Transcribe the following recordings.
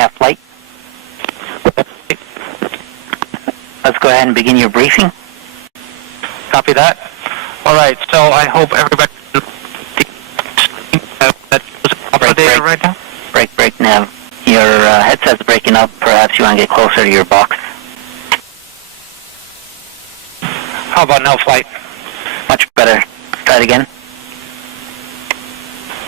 nav flight. Let's go ahead and begin your briefing. Copy that. All right, so I hope everybody that's up there right now. Break, nav. Your headset's breaking up. Perhaps you want to get closer to your box. How about no flight? Much better. Try it again.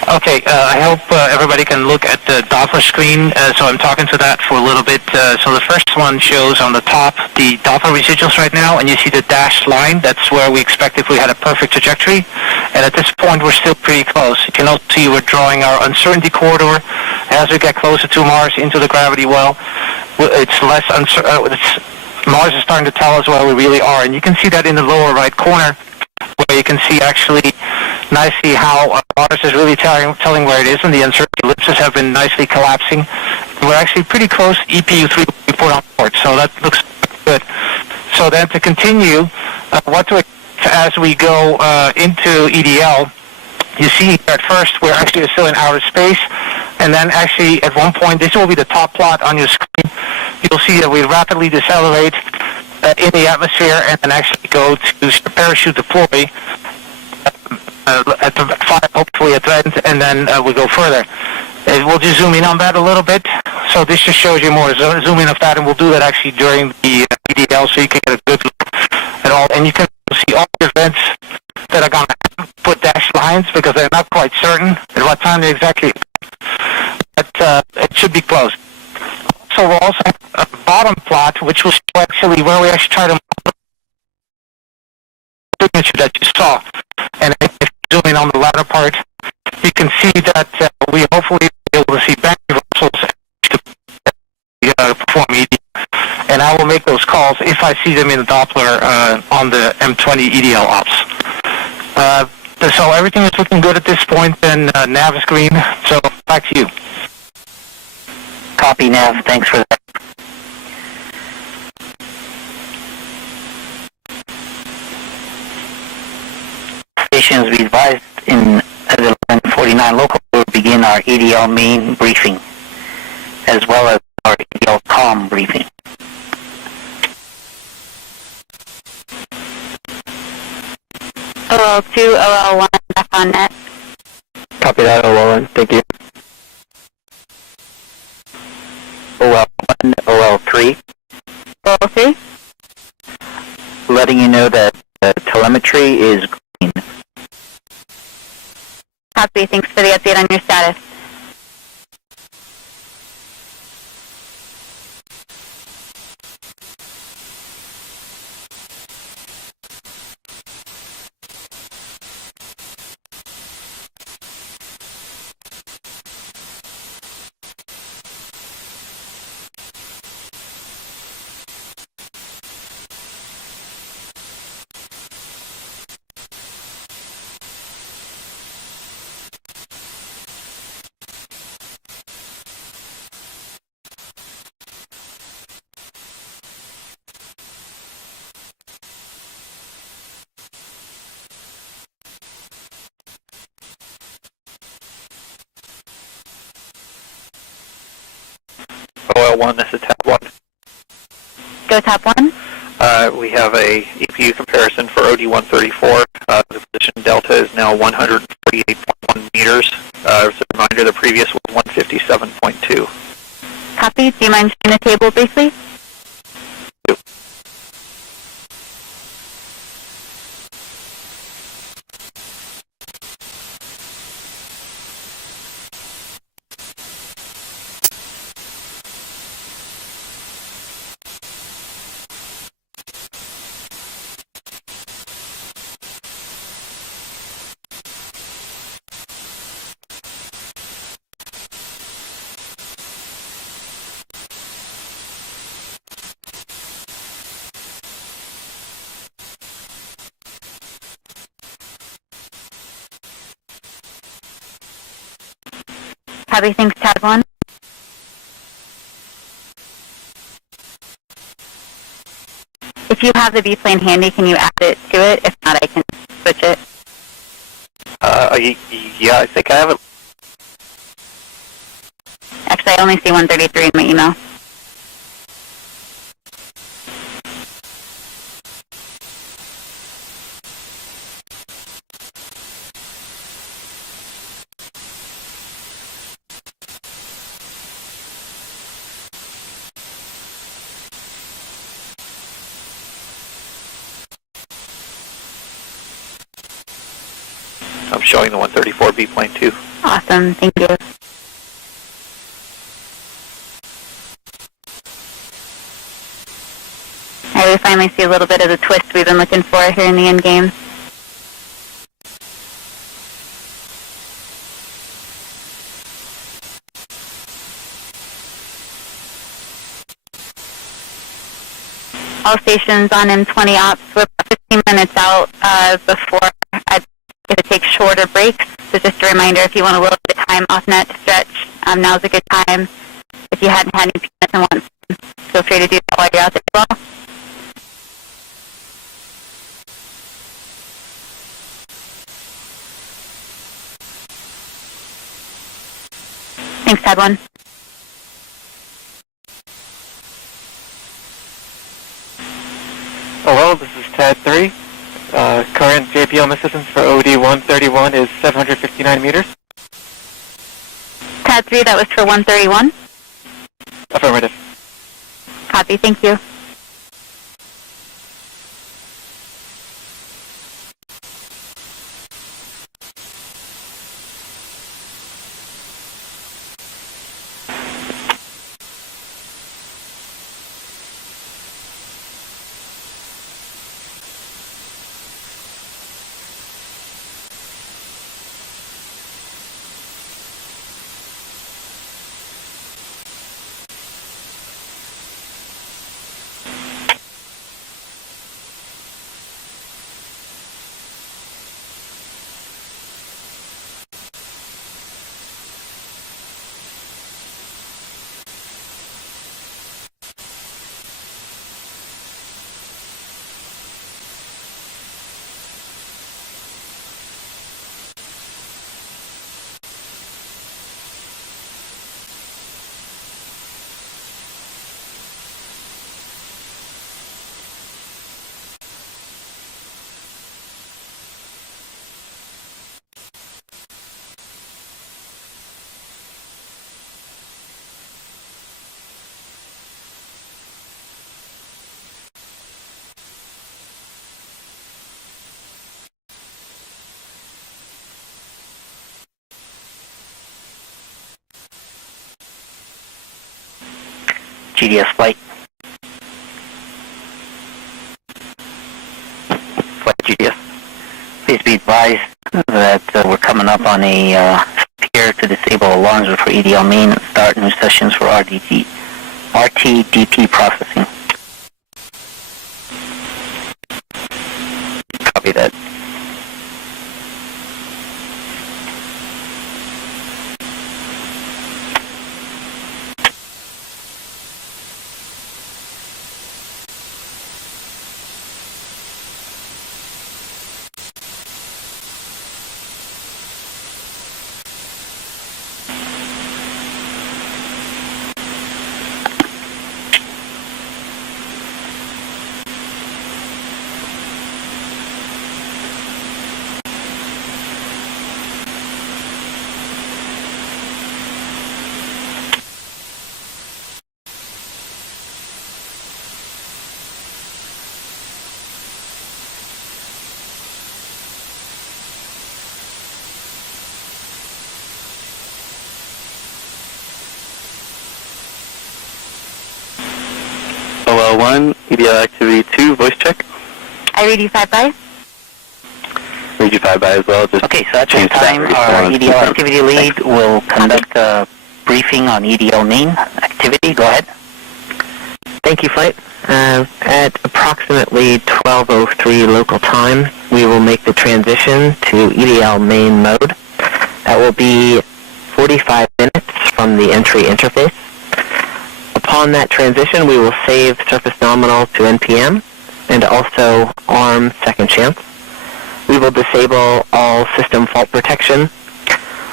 Okay, I hope everybody can look at the Doppler screen, so I'm talking to that for a little bit. So the first one shows on the top the Doppler residuals right now, and you see the dashed line. That's where we expect if we had a perfect trajectory. And at this point, we're still pretty close. You can also see we're drawing our uncertainty corridor. As we get closer to Mars into the gravity well, it's less uncertain. Mars is starting to tell us where we really are, and you can see that in the lower right corner, where you can see actually nicely how Mars is really telling where it is, and the uncertainty ellipses have been nicely collapsing. We're actually pretty close to EPU3 report on board, so that looks good. So then to continue, what to expect as we go into EDL, you see at first we're actually still in outer space, and then actually at one point, this will be the top plot on your screen, you'll see that we rapidly decelerate in the atmosphere and then actually go to parachute deploy at the hopefully at the end, and then we go further. We'll just zoom in on that a little bit. So this just shows you more zoom in of that, and we'll do that actually during the EDL, so you can get a good look at all. And you can see all the events that are going to put dashed lines because they're not quite certain at what time they exactly. But it should be close. So we'll also have a bottom plot, which will show actually where we actually try to signature that you saw. And if you zoom in on the latter part, you can see that we hopefully be able to see bank reversals to perform EDL. And I will make those calls if I see them in the Doppler on the M20 EDL ops. So everything is looking good at this point, and nav is green. So back to you. Copy, nav. Thanks for that. Stations we advised in at 11:49 local will begin our EDL main briefing, as well as our EDL COM briefing. OL2, OL1, back on net. Copy that, OL1. Thank you. OL1, OL3. OL3. Letting you know that telemetry is green. Copy. Thanks for the update on your status. OL1, this is tab 1. Go top 1. We have a EPU comparison for OD134. The position delta is now 148.1 meters. As a reminder, the previous was 157.2. Copy. Do you mind showing the table briefly? Copy. Thanks, tab 1. If you have the B-plane handy, can you add it to it? If not, I can switch it. Yeah, I think I have it. Actually, I only see 133 in my email. I'm showing the 134B plane too. Awesome, thank you. All right, we finally see a little bit of the twist we've been looking for here in the end game. All stations on M20 ops. We're about 15 minutes out before I'd get to take shorter breaks. So just a reminder, if you want a little bit of time off net to stretch, now's a good time. If you hadn't had any peanuts and want some, feel free to do that while you're out there as well. Thanks, Tad 1. Hello, this is TAD 3. Current JPM assistance for OD 131 is 759 meters. Tad 3, that was for 131. Affirmative. Copy, thank you. GDS flight. Flight GDS. Please be advised that we're coming up on a pier to disable alarms for EDL main and start new sessions for RTDP processing. Copy that. OL1, EDL activity 2, voice check. I read you 5 by. Read you 5 by as well. Just Okay, so at this time, our EDL activity lead will conduct a briefing on EDL main activity. Go ahead. Thank you, Flight. At approximately 12:03 local time, we will make the transition to EDL main mode. That will be 45 minutes from the entry interface. Upon that transition, we will save surface nominal to NPM and also ARM second chance. We will disable all system fault protection.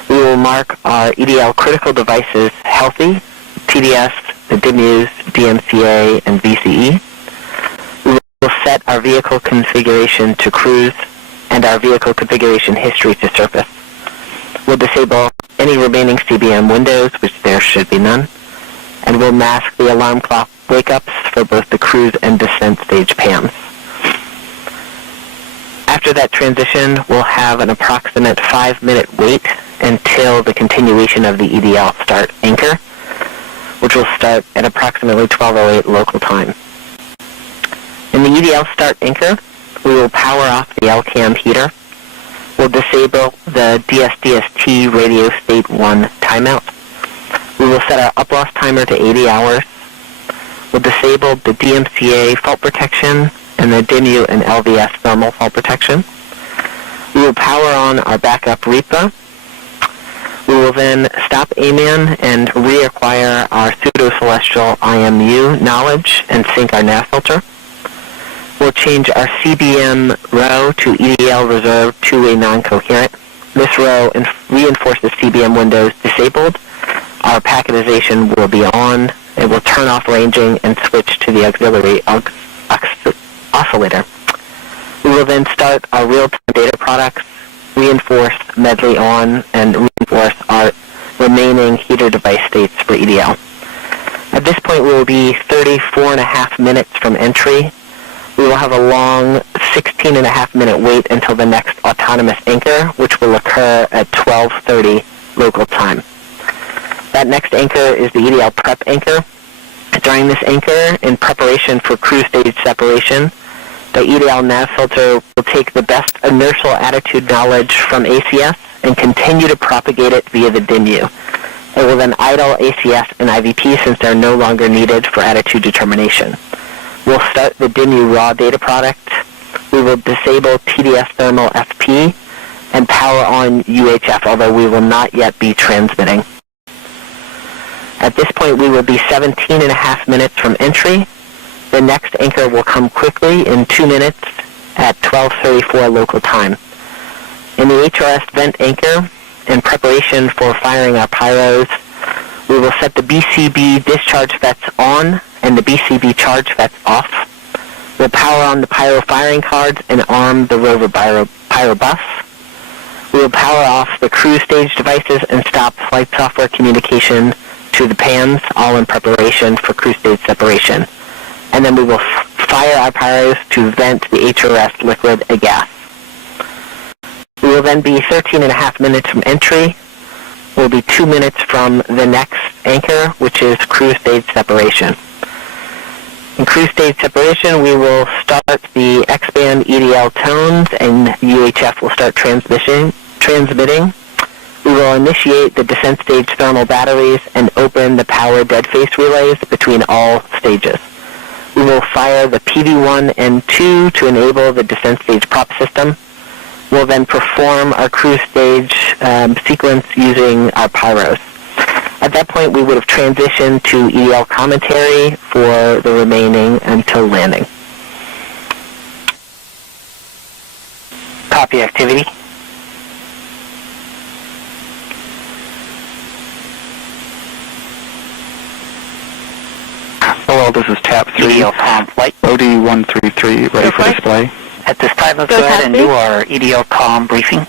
We will will mark our EDL critical devices healthy, TDS, the DIMUs, DMCA, and VCE. We will set our vehicle configuration to cruise and our vehicle configuration history to surface. We'll disable any remaining CBM windows, which there should be none, and we'll mask the alarm clock wake-ups for both the cruise and descent stage PAMs. After that transition, we'll have an approximate 5-minute wait until the continuation of the EDL start anchor, which will start at approximately 12:08 local time. In the EDL start anchor, we will power off the LCAM heater. We'll disable the DSDST radio state 1 timeout. We will set our up-loss timer to 80 hours. We'll disable the DMCA fault protection and the DIMU and LVS thermal fault protection. We will power on our backup REPA. We will then stop AMAN and reacquire our pseudo-celestial IMU knowledge and sync our nav filter. We'll change our CBM row to EDL reserve two-way non-coherent. This row reinforces CBM windows disabled. Our packetization will be on. It will turn off ranging and switch to the auxiliary oscillator. We will then start our real-time data products, reinforce medley on, and reinforce our remaining heater device states for EDL. At this point, we will be 34.5 minutes from entry. We will have a long 16.5-minute wait until the next autonomous anchor, which will occur at 12:30 local time. That next anchor is the EDL prep anchor. During this anchor, in preparation for cruise stage separation, the EDL nav filter will take the best inertial attitude knowledge from ACS and continue to propagate it via the DIMU. It will then idle ACS and IVP since they're no longer needed for attitude determination. We'll start the DIMU raw data product. We will disable TDS thermal FP and power on UHF, although we will not yet be transmitting. At this point, we will be 17.5 minutes from entry. The next anchor will come quickly in 2 minutes at 12:34 local time. In the HRS vent anchor, in preparation for firing our pyros, we will set the BCB discharge FETs on and the BCB charge FETs off. We'll power on the pyro firing cards and arm the Rover pyro bus. We will power off the cruise stage devices and stop flight software communication to the PANs, all in preparation for cruise stage separation. And then we will fire our pyros to vent the HRS liquid a gas. We will then be 13.5 minutes from entry. We'll be 2 minutes from the next anchor, which is cruise stage separation. In cruise stage separation, we will start the X-band EDL tones and UHF will start transmitting. We will initiate the descent stage thermal batteries and open the power dead face relays between all stages. We will fire the PV1 and 2 to enable the descent stage prop system. We'll then perform our cruise stage sequence using our pyros. At that point, we would have transitioned to EDL commentary for the remaining until landing. Copy activity. Hello, this is TAP 3. EDL comm flight. OD133, ready for display. At this time, let's go ahead and do our EDL comm briefing.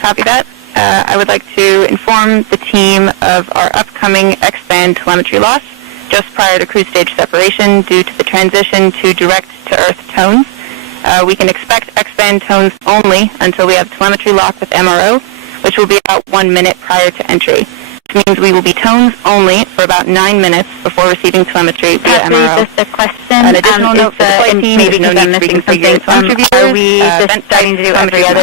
Copy that. I would like to inform the team of our upcoming X-band telemetry loss just prior to cruise stage separation due to the transition to direct-to-earth tones. We can expect X-band tones only until we have telemetry lock with MRO, which will be about 1 minute prior to entry. This means we will be tones only for about 9 minutes before receiving telemetry via MRO. Just a question. An additional note for the flight team, maybe no because I'm need to missing something. telemetry viewers. Are we just starting to do every other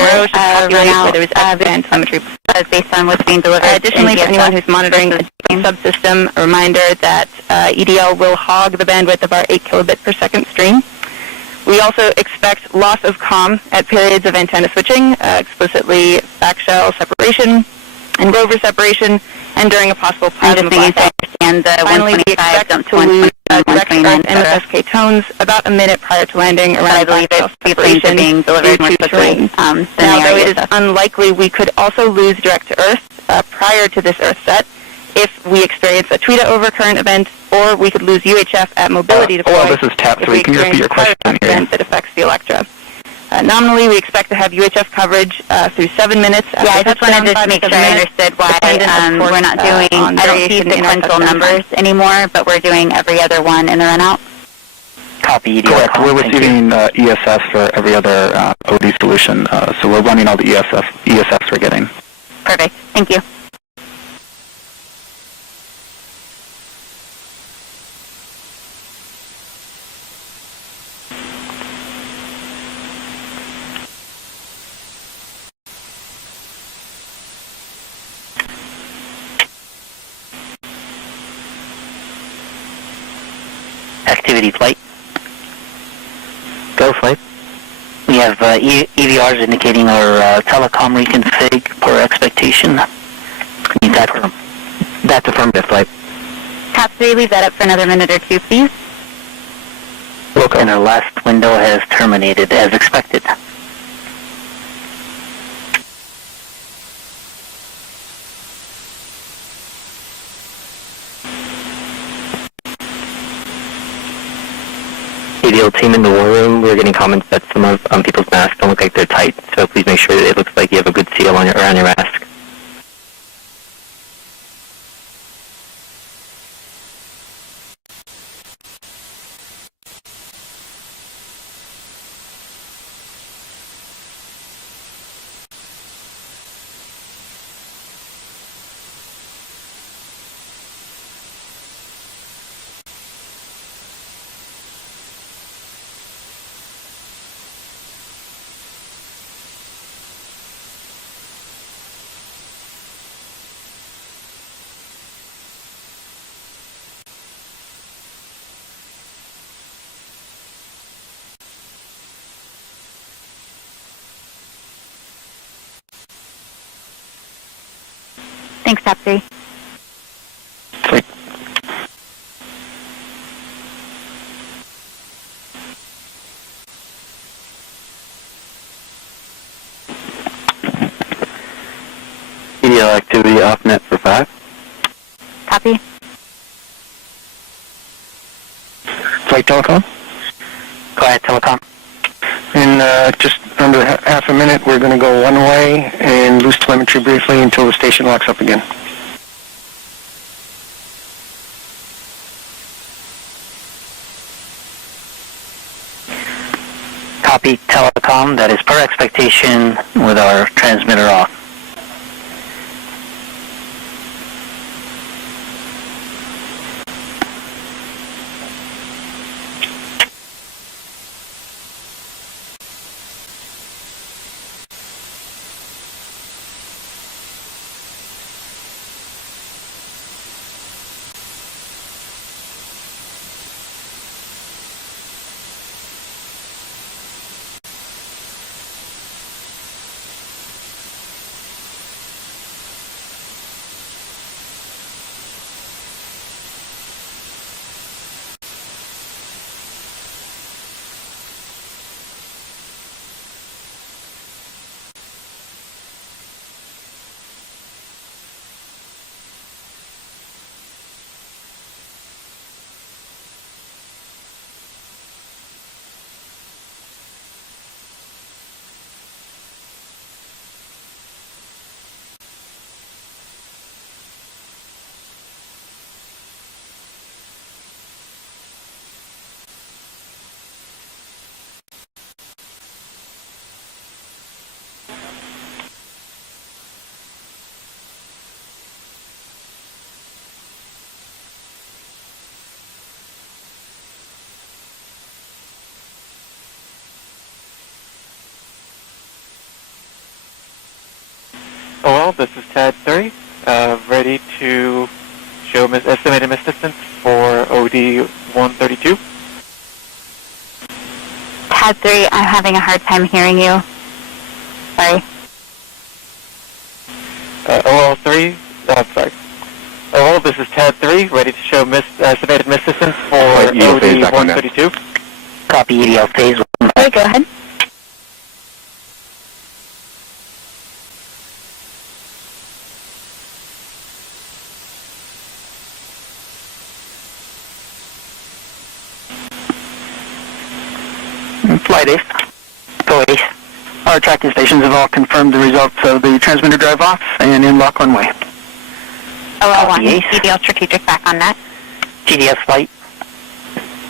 run out where there was X-band telemetry? based on what's being delivered? Additionally, for anyone who's monitoring the subsystem, a reminder that EDL will hog the bandwidth of our 8 kilobit per second stream. We also expect loss of comm at periods of antenna switching, explicitly backshell separation and Rover separation, and during a possible plasma blackout. And the Finally, we 125 expect jump to lose direct to Earth MFSK tones about a minute prior to landing around I believe these planes are being delivered more quickly than Now, they though are it is ESF. unlikely we could also lose direct to Earth prior to this Earth set if we experience a tweeter overcurrent event, or we could lose UHF at mobility deploy. Hello, this is TAP 3. Can you repeat your question here? Event that affects the Electra. Nominally, we expect to have UHF coverage through 7 minutes. Yeah, I just wanted to make sure I understood why we're not doing, I don't see sequential numbers anymore, but we're doing every other one in the run-out. Copy. Correct. We're receiving ESS for every other OD solution, so we're running all the ESFs we're getting. Perfect. Thank you. Activity flight. Go, flight. We have EVRs indicating our telecom reconfig per expectation. Need that from. That's affirmative, flight. TAP 3, leave that up for another minute or two, please. And our last window has terminated as expected. ADL team in the war room, we're getting comments that some of people's masks don't look like they're tight, so please make sure that it looks like you have a good seal on around your mask. Thanks, TAP 3. Sweet. EDL activity off net for 5. Copy. Flight telecom. Go ahead, telecom. In just under half a minute, we're going to go one way and lose telemetry briefly until the station locks up again. Copy, telecom. That is per expectation with our transmitter off. OL, this is TAD 3, ready to show estimated miss distance for OD 132. TAD 3, I'm having a hard time hearing you. Sorry. OL 3, sorry. Oh, this is TAD 3, ready to show estimated missed distance for EDL phase back on that. OD 132. Copy EDL phase 1. Okay, go ahead. Flight Ace. Go Ace. Our tracking stations have all confirmed the results of the transmitter drive off and in lock one way. OL1, Ace. EDL strategic back on net. GDS flight.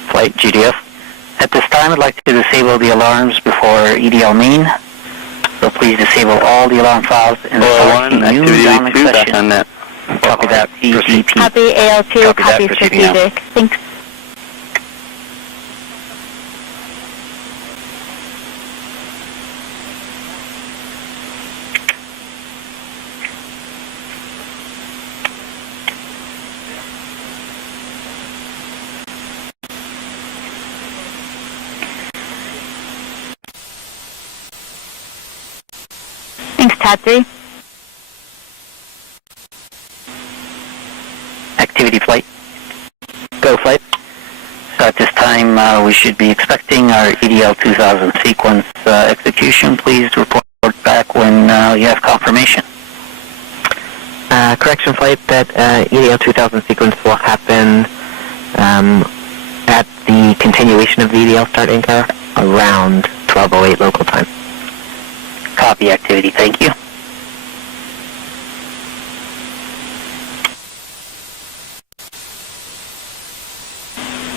Flight GDS. At this time, I'd like to disable the alarms before EDL main. So please disable all the alarm files and start OL1, a new activity downlink 2, back session. on net. Copy that. CGP. Copy AL2, Copy that, copy proceeding on. strategic. Thanks. Thanks, TAD 3. Activity flight. Go flight. So at this time, we should be expecting our EDL 2000 sequence execution. Please report back when you have confirmation. Correction flight, that EDL 2000 sequence will happen at the continuation of the EDL start anchor around 12:08 local time. Copy activity. Thank you.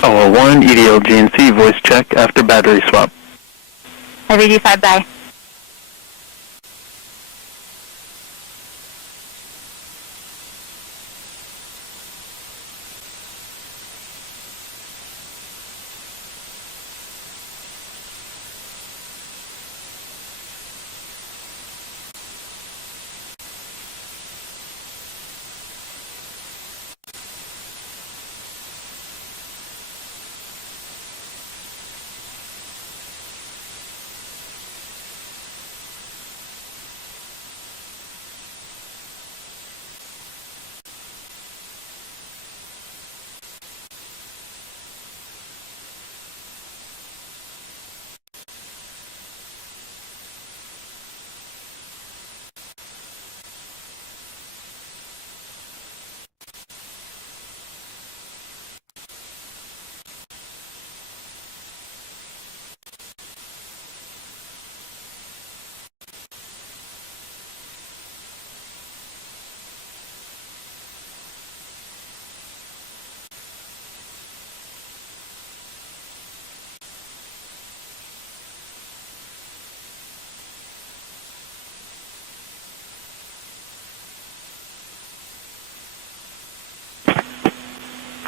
OL1, EDL GNC, voice check after battery swap. IVD5 bye.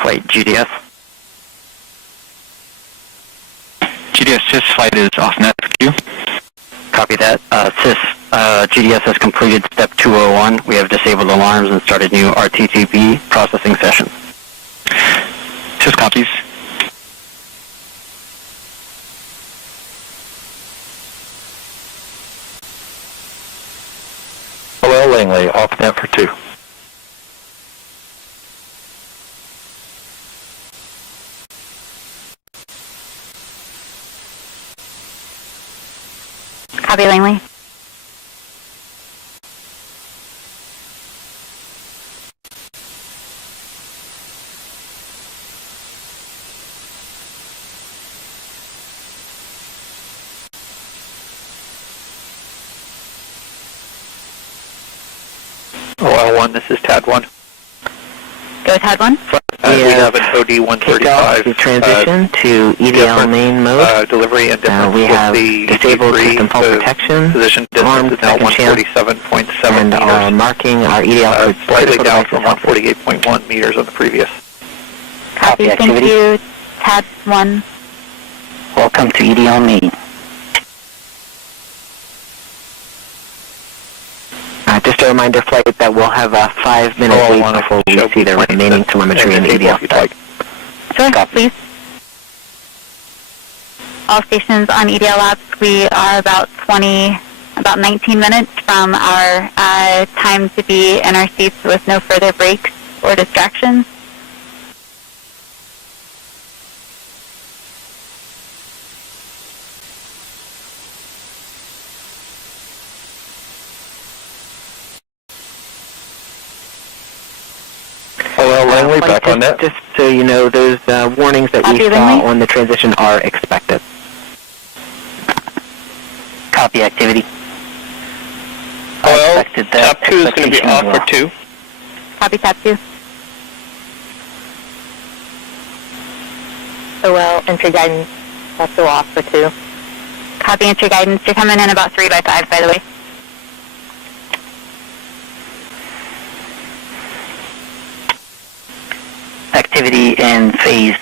Flight GDS. GDS CIS flight is off net for you. Copy that. CIS GDS has completed step 201. We have disabled alarms and started new RTTP processing sessions. CIS copies. OL Langley, off net for 2. Copy Langley. OL1, this is TAD1. Go TAD 1. We have an OD Kicked off 135 the transition to EDL main mode. delivery and difference We have with the disabled D3, system fault the protection, position armed distance is now second chance, 147.7 and are meters. marking our EDL for Slightly critical down devices from healthy. 148.1 meters on the previous. Copy. Thank activity. you, TAD 1. Welcome to EDL main. Just a reminder, flight, that we'll have a 5-minute Oh, I wait wanna before we show see the B20 remaining telemetry in disable EDL if you'd start. like. Sure, please. All stations on EDL Labs, we are about 19 minutes from our time to be in our seats with no further breaks. or distractions. Hello, Langley, back on net. Just so you know, those warnings that we saw on the transition are expected. Copy activity. Well, tab 2 is going to be off for 2. Copy tab 2. OL, entry guidance, also off for 2. Copy entry guidance. You're coming in about 3 by 5, by the way. Activity in phase,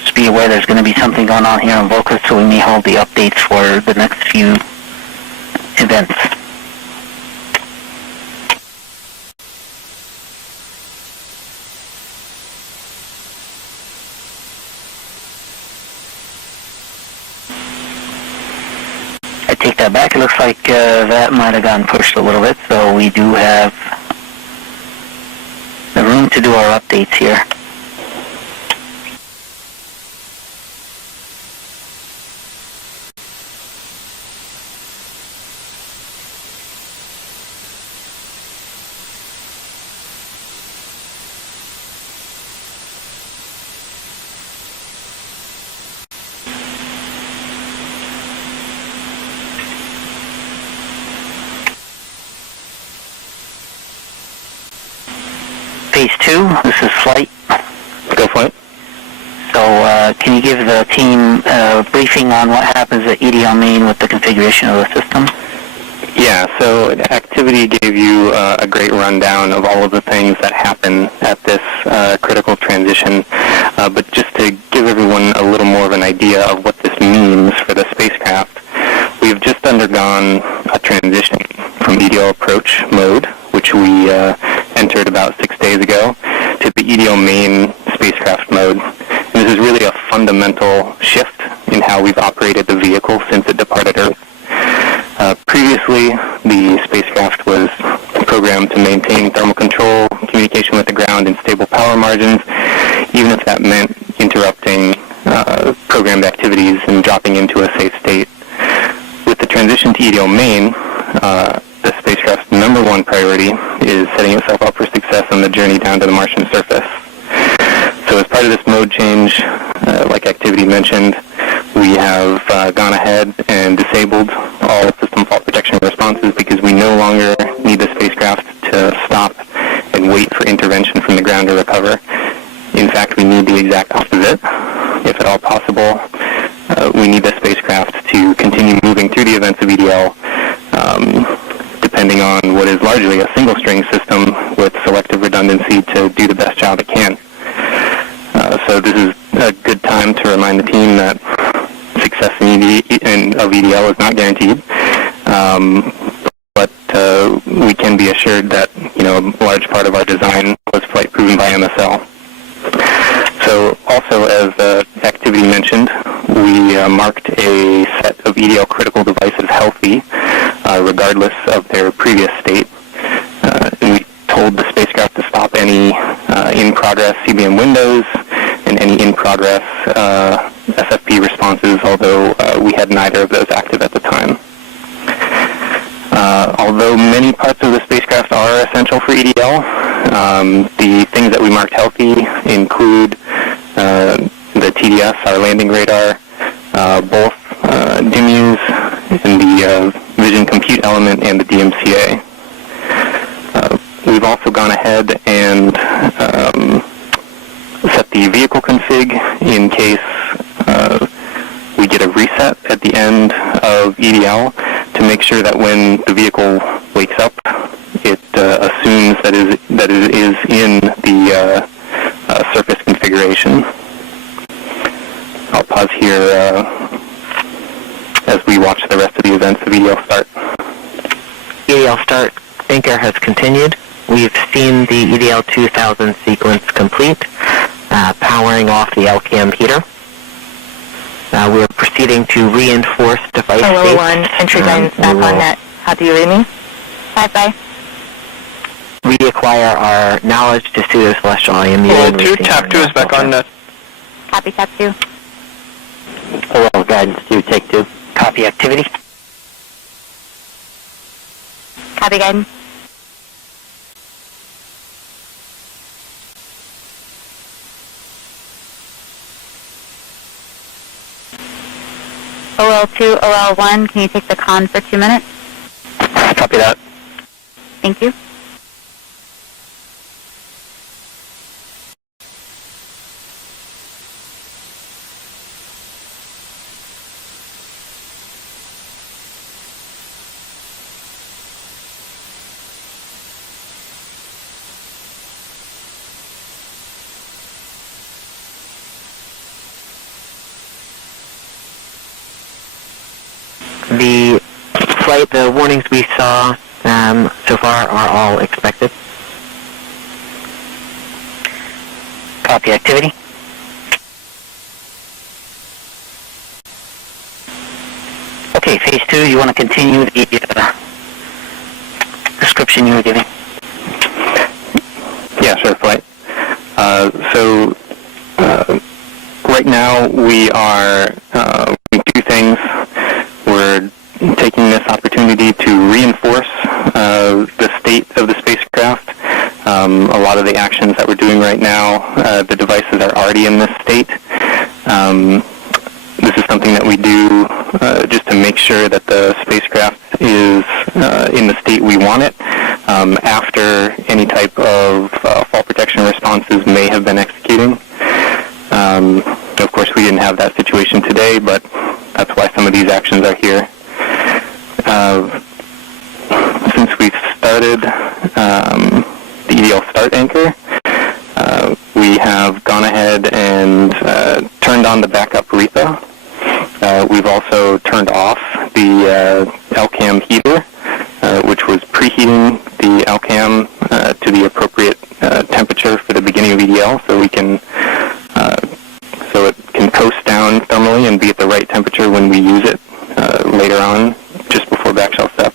just be aware there's going to be something going on here in Vocus, so we may hold the updates for the next few events. I take that back. It looks like that might have gotten pushed a little bit, so we do have the room to do our updates here. Phase 2, this is flight. Go flight. So can you give the team a briefing on what happens at EDL main with the configuration of the system? Yeah, so activity gave you a great rundown of all of the things that happen at this critical transition, but just to give everyone a little more of an idea of what this means for the spacecraft, we've just undergone a transition from EDL approach mode, which we entered about 6 days ago, to the EDL main spacecraft mode. And this is really a fundamental shift in how we've operated the vehicle since it departed Earth. Previously, the spacecraft was programmed to maintain thermal control, communication with the ground, and stable power margins, even if that meant interrupting programmed activities and dropping into a safe state. With the transition to EDL main, the spacecraft's number one priority is setting itself up for success on the journey down to the Martian surface. So as part of this mode change, like activity mentioned, we have gone ahead and disabled all system fault protection responses because we no longer need the spacecraft to stop and wait for intervention from the ground to recover. In fact, we need the exact opposite. If at all possible, we need the spacecraft to continue moving through the events of EDL, depending on what is largely a single-string system with selective redundancy to do the best job it can. So this is a good time to remind the team that success of EDL is not guaranteed, but we can be assured that a large part of our design was flight proven by MSL. So also, as activity mentioned, we marked a set of EDL critical devices healthy, regardless of their previous state. And we told the spacecraft to stop any in-progress CBM windows and any in-progress SFP responses, although we had neither of those active at the time. Although many parts of the spacecraft are essential for EDL, the things that we marked healthy include the TDS, our landing radar, both DIMUs, and the vision compute element, and the DMCA. We've also gone ahead and set the vehicle config in case we get a reset at the end of EDL to make sure that when the vehicle wakes up, it assumes that it is in the surface configuration. I'll pause here as we watch the rest of the events of EDL start. EDL start thinker has continued. We've seen the EDL 2000 sequence complete, powering off the LCAM heater. We're proceeding to reinforce device Hello, states. 1, entry guidance back on net. How do you read me? Bye-bye. reacquire our knowledge to pseudo-celestial IMU. Well, 2, tap 2 is back on. Copy, tap 2. OL guidance 2, take 2. Copy activity. Copy, guidance. OL2, OL1, can you take the con for 2 minutes? Copy that. Thank you. The flight, the warnings we saw so far are all expected. Copy activity. Okay, phase 2, you want to continue the description you were giving? Yeah, sure, flight. So right now we are doing 2 things. We're taking this opportunity to reinforce the state of the spacecraft. A lot of the actions that we're doing right now, the devices are already in this state. This is something that we do just to make sure that the spacecraft is in the state we want it after any type of fall protection responses may have been executing. Of course, we didn't have that situation today, but that's why some of these actions are here. Since we've started the EDL start anchor, we have gone ahead and turned on the backup repo. We've also turned off the LCAM heater, which was preheating the LCAM to the appropriate temperature for the beginning of EDL, so we can so it can coast down thermally and be at the right temperature when we use it later on, just before backshell step.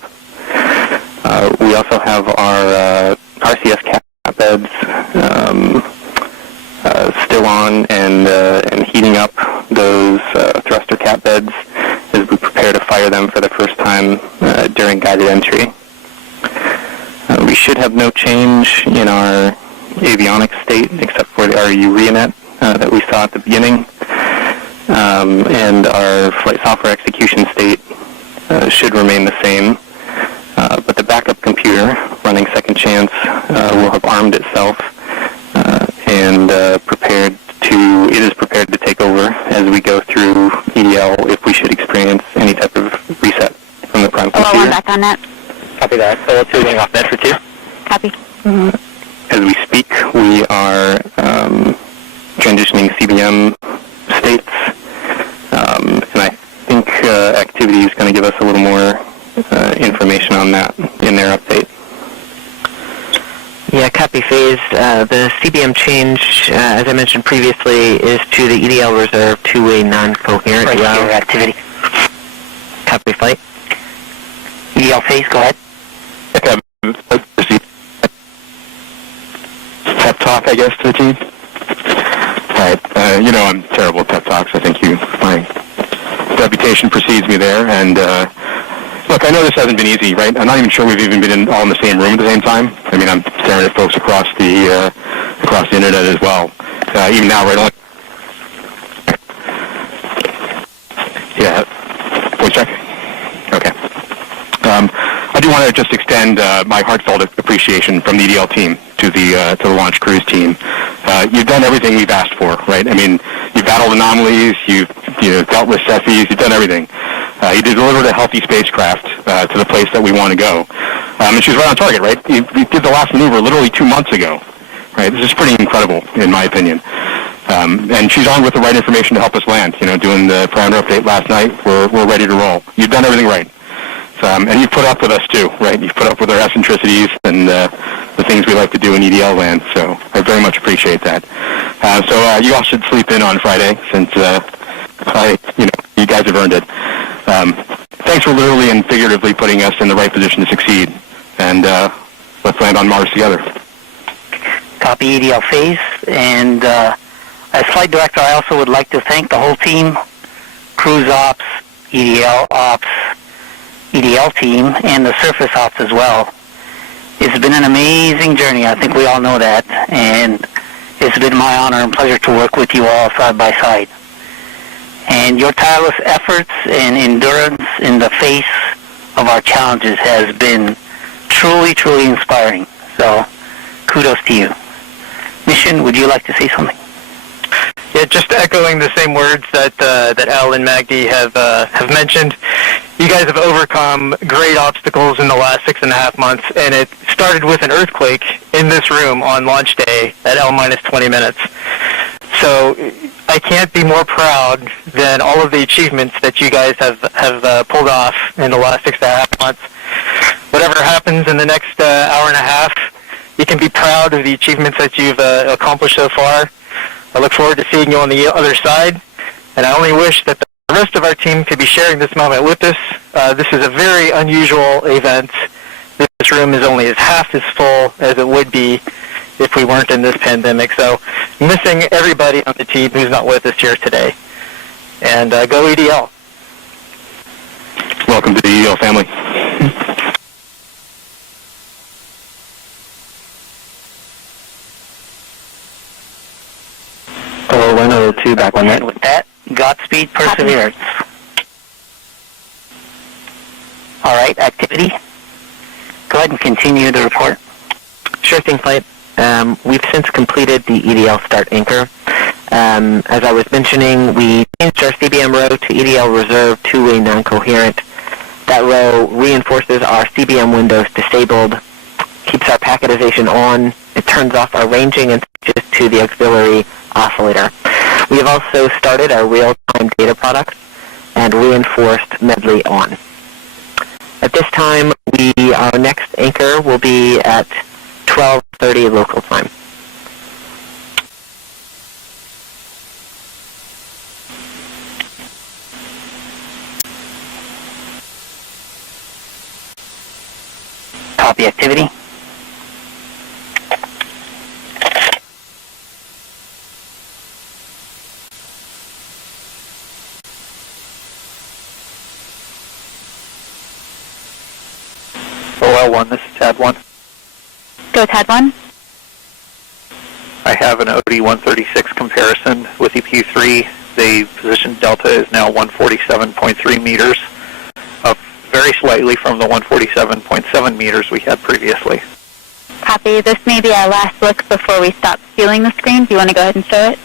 We also have our RCS cap beds still on and heating up those thruster cap beds as we prepare to fire them for the first time during guided entry. We should have no change in our avionics state except for our urea that we saw at the beginning, and our flight software execution state should remain the same. But the backup computer running Second Chance will have armed itself and it is prepared to take over as we go through EDL if we should experience any type of reset from the prime computer. OL1 back on net. Copy that. OL2 going off net for 2. Copy. As we speak, we are transitioning CBM states, and I think activity is going to give us a little more information on that in their update. Yeah, copy phase. The CBM change, as I mentioned previously, is to the EDL reserve two-way non-coherent Right route. here, activity. Copy flight. EDL phase, go ahead. Pep talk, I guess, to the team. All right. You know I'm terrible at pep talks. I think my reputation precedes me there. And look, I know this hasn't been easy, right? I'm not even sure we've even been all in the same room at the same time. I mean, I'm staring at folks across the internet as well. Even now, right? Yeah. Voice check. Okay. I do want to just extend my heartfelt appreciation from the EDL team to the launch cruise team. You've done everything we've asked for, right? I mean, you've battled anomalies, you've dealt with Cephis, you've done everything. You delivered a healthy spacecraft to the place that we want to go. And she's right on target, right? You did the last maneuver literally 2 months ago, right? This is pretty incredible, in my opinion. And she's armed with the right information to help us land. Doing the parameter update last night, we're ready to roll. You've done everything right. And you've put up with us too, right? You've put up with our eccentricities and the things we like to do in EDL land. So I very much appreciate that. So you all should sleep in on Friday, since you guys have earned it. Thanks for literally and figuratively putting us in the right position to succeed. And let's land on Mars together. Copy EDL phase. And as Flight Director, I also would like to thank the whole team, Cruise Ops, EDL Ops, EDL team, and the Surface Ops as well. It's been an amazing journey. I think we all know that. And it's been my honor and pleasure to work with you all side by side. And your tireless efforts and endurance in the face of our challenges has been truly, truly inspiring. So, kudos to you. Mission, would you like to say something? Yeah, just echoing the same words that Al and Magdi have mentioned. You guys have overcome great obstacles in the last 6.5 months, and it started with an earthquake in this room on launch day at L-20 minutes. So I can't be more proud than all of the achievements that you guys have pulled off in the last 6.5 months. Whatever happens in the next hour and a half, you can be proud of the achievements that you've accomplished so far. I look forward to seeing you on the other side, and I only wish that the rest of our team could be sharing this moment with us. This is a very unusual event. This room is only half as full as it would be if we weren't in this pandemic. So missing everybody on the team who's not with us here today. And go EDL. Welcome to the EDL family. Oh, 102 back on that. With that, Godspeed, perseverance. All right, activity. Go ahead and continue the report. Sure thing, Flight. We've since completed the EDL start anchor. As I was mentioning, we changed our CBM row to EDL reserve two-way non-coherent. That row reinforces our CBM windows disabled, keeps our packetization on, it turns off our ranging and switches to the auxiliary oscillator. We have also started our real-time data product and reinforced medley on. At this time, our next anchor will be at 12:30 local time. Copy activity. OL1, this is Tad 1. Go Tad 1. I have an OD136 comparison with EPU3. The position delta is now 147.3 meters, up very slightly from the 147.7 meters we had previously. Copy. This may be our last look before we stop stealing the screen. Do you want to go ahead and show it?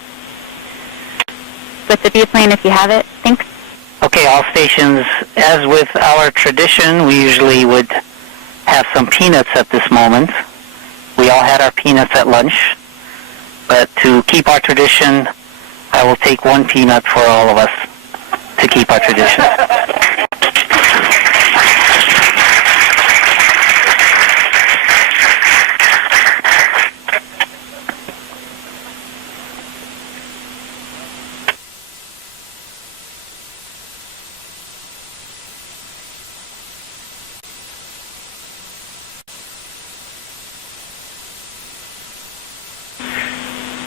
With the viewplane if you have it. Thanks. Okay, all stations, as with our tradition, we usually would have some peanuts at this moment. We all had our peanuts at lunch, but to keep our tradition, I will take one peanut for all of us to keep our tradition.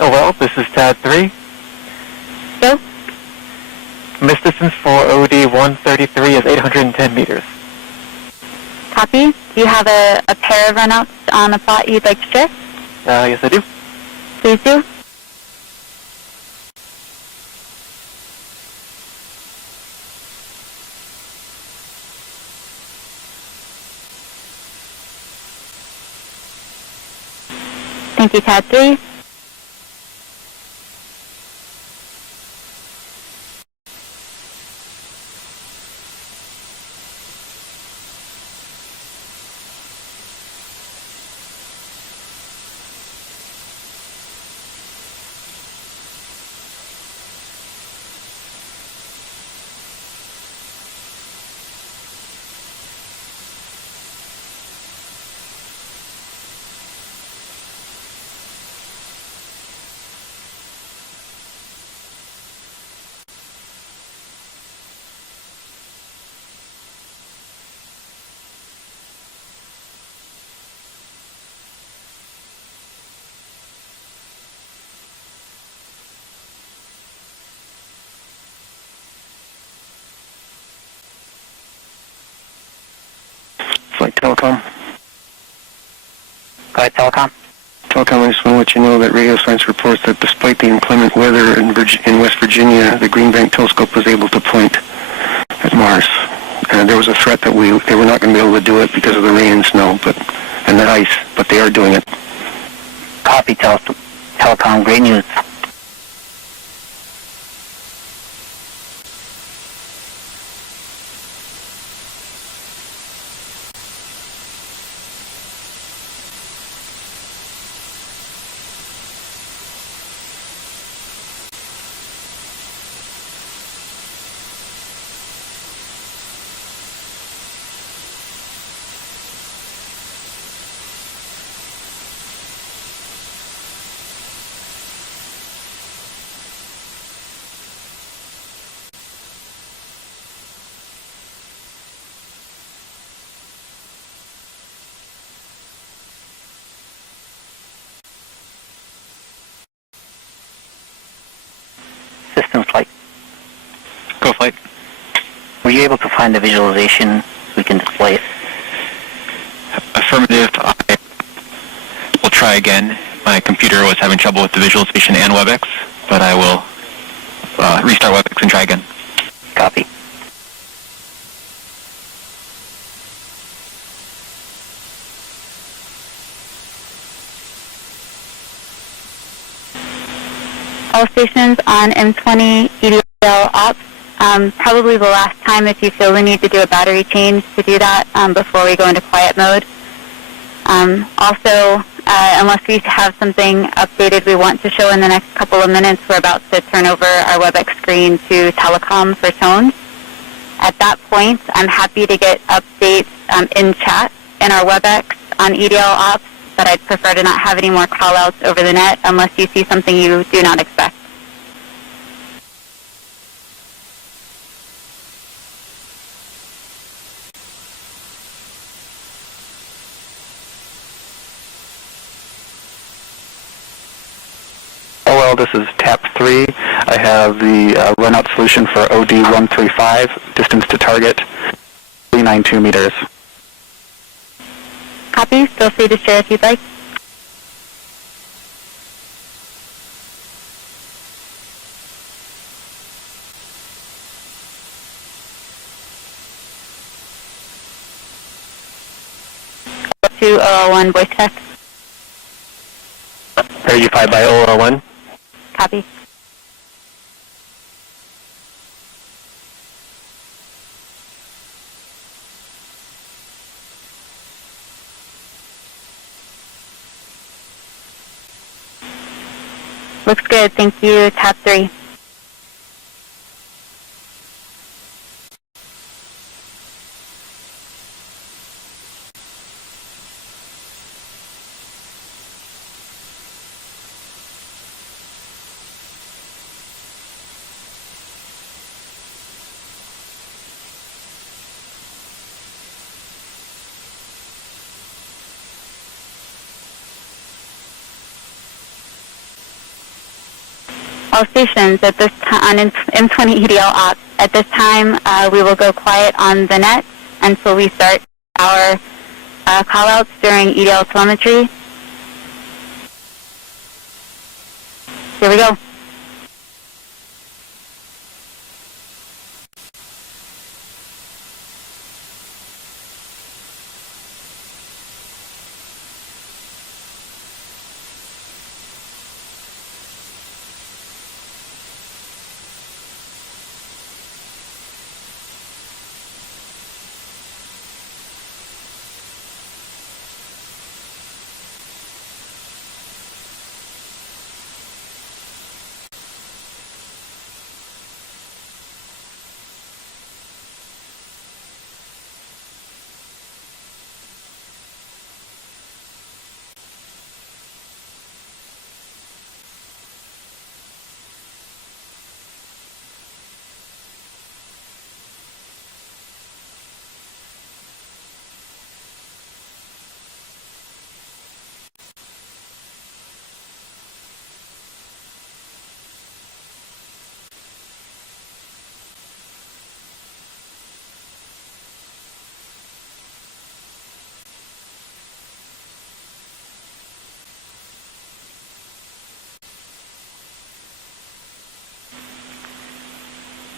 Oh well, this is Tad 3. Go. Miss distance for OD133 is 810 meters. Copy. Do you have a pair of runouts on the plot you'd like to share? Yes, I do. Please do. Thank you, Tad 3. Telecom. Go ahead, Telecom. Telecom, I just want to let you know that radio science reports that despite the inclement weather in West Virginia, the Green Bank telescope was able to point at Mars. There was a threat that they were not going to be able to do it because of the rain and snow, and the ice, but they are doing it. Copy, Telecom. Great news. System flight. Go flight. Were you able to find the visualization so we can display it? Affirmative. I will try again. My computer was having trouble with the visualization and WebEx, but I will restart WebEx and try again. Copy. All stations on M20 EDL ops. Probably the last time if you feel the need to do a battery change to do that before we go into quiet mode. Also, unless we have something updated we want to show in the next couple of minutes, we're about to turn over our WebEx screen to Telecom for tones. At that point, I'm happy to get updates in chat in our WebEx on EDL ops, but I'd prefer to not have any more call-outs over the net unless you see something you do not expect. OL, this is TAP 3. I have the run-out solution for OD135, distance to target, 392 meters. Copy. Feel free to share if you'd like. To OL1 voice check. Are you 5 by OL1? Copy. Looks good. Thank you. Tab 3. All stations at this time on M20 EDL ops. At this time, we will go quiet on the net until we start our callouts during EDL telemetry. Here we go.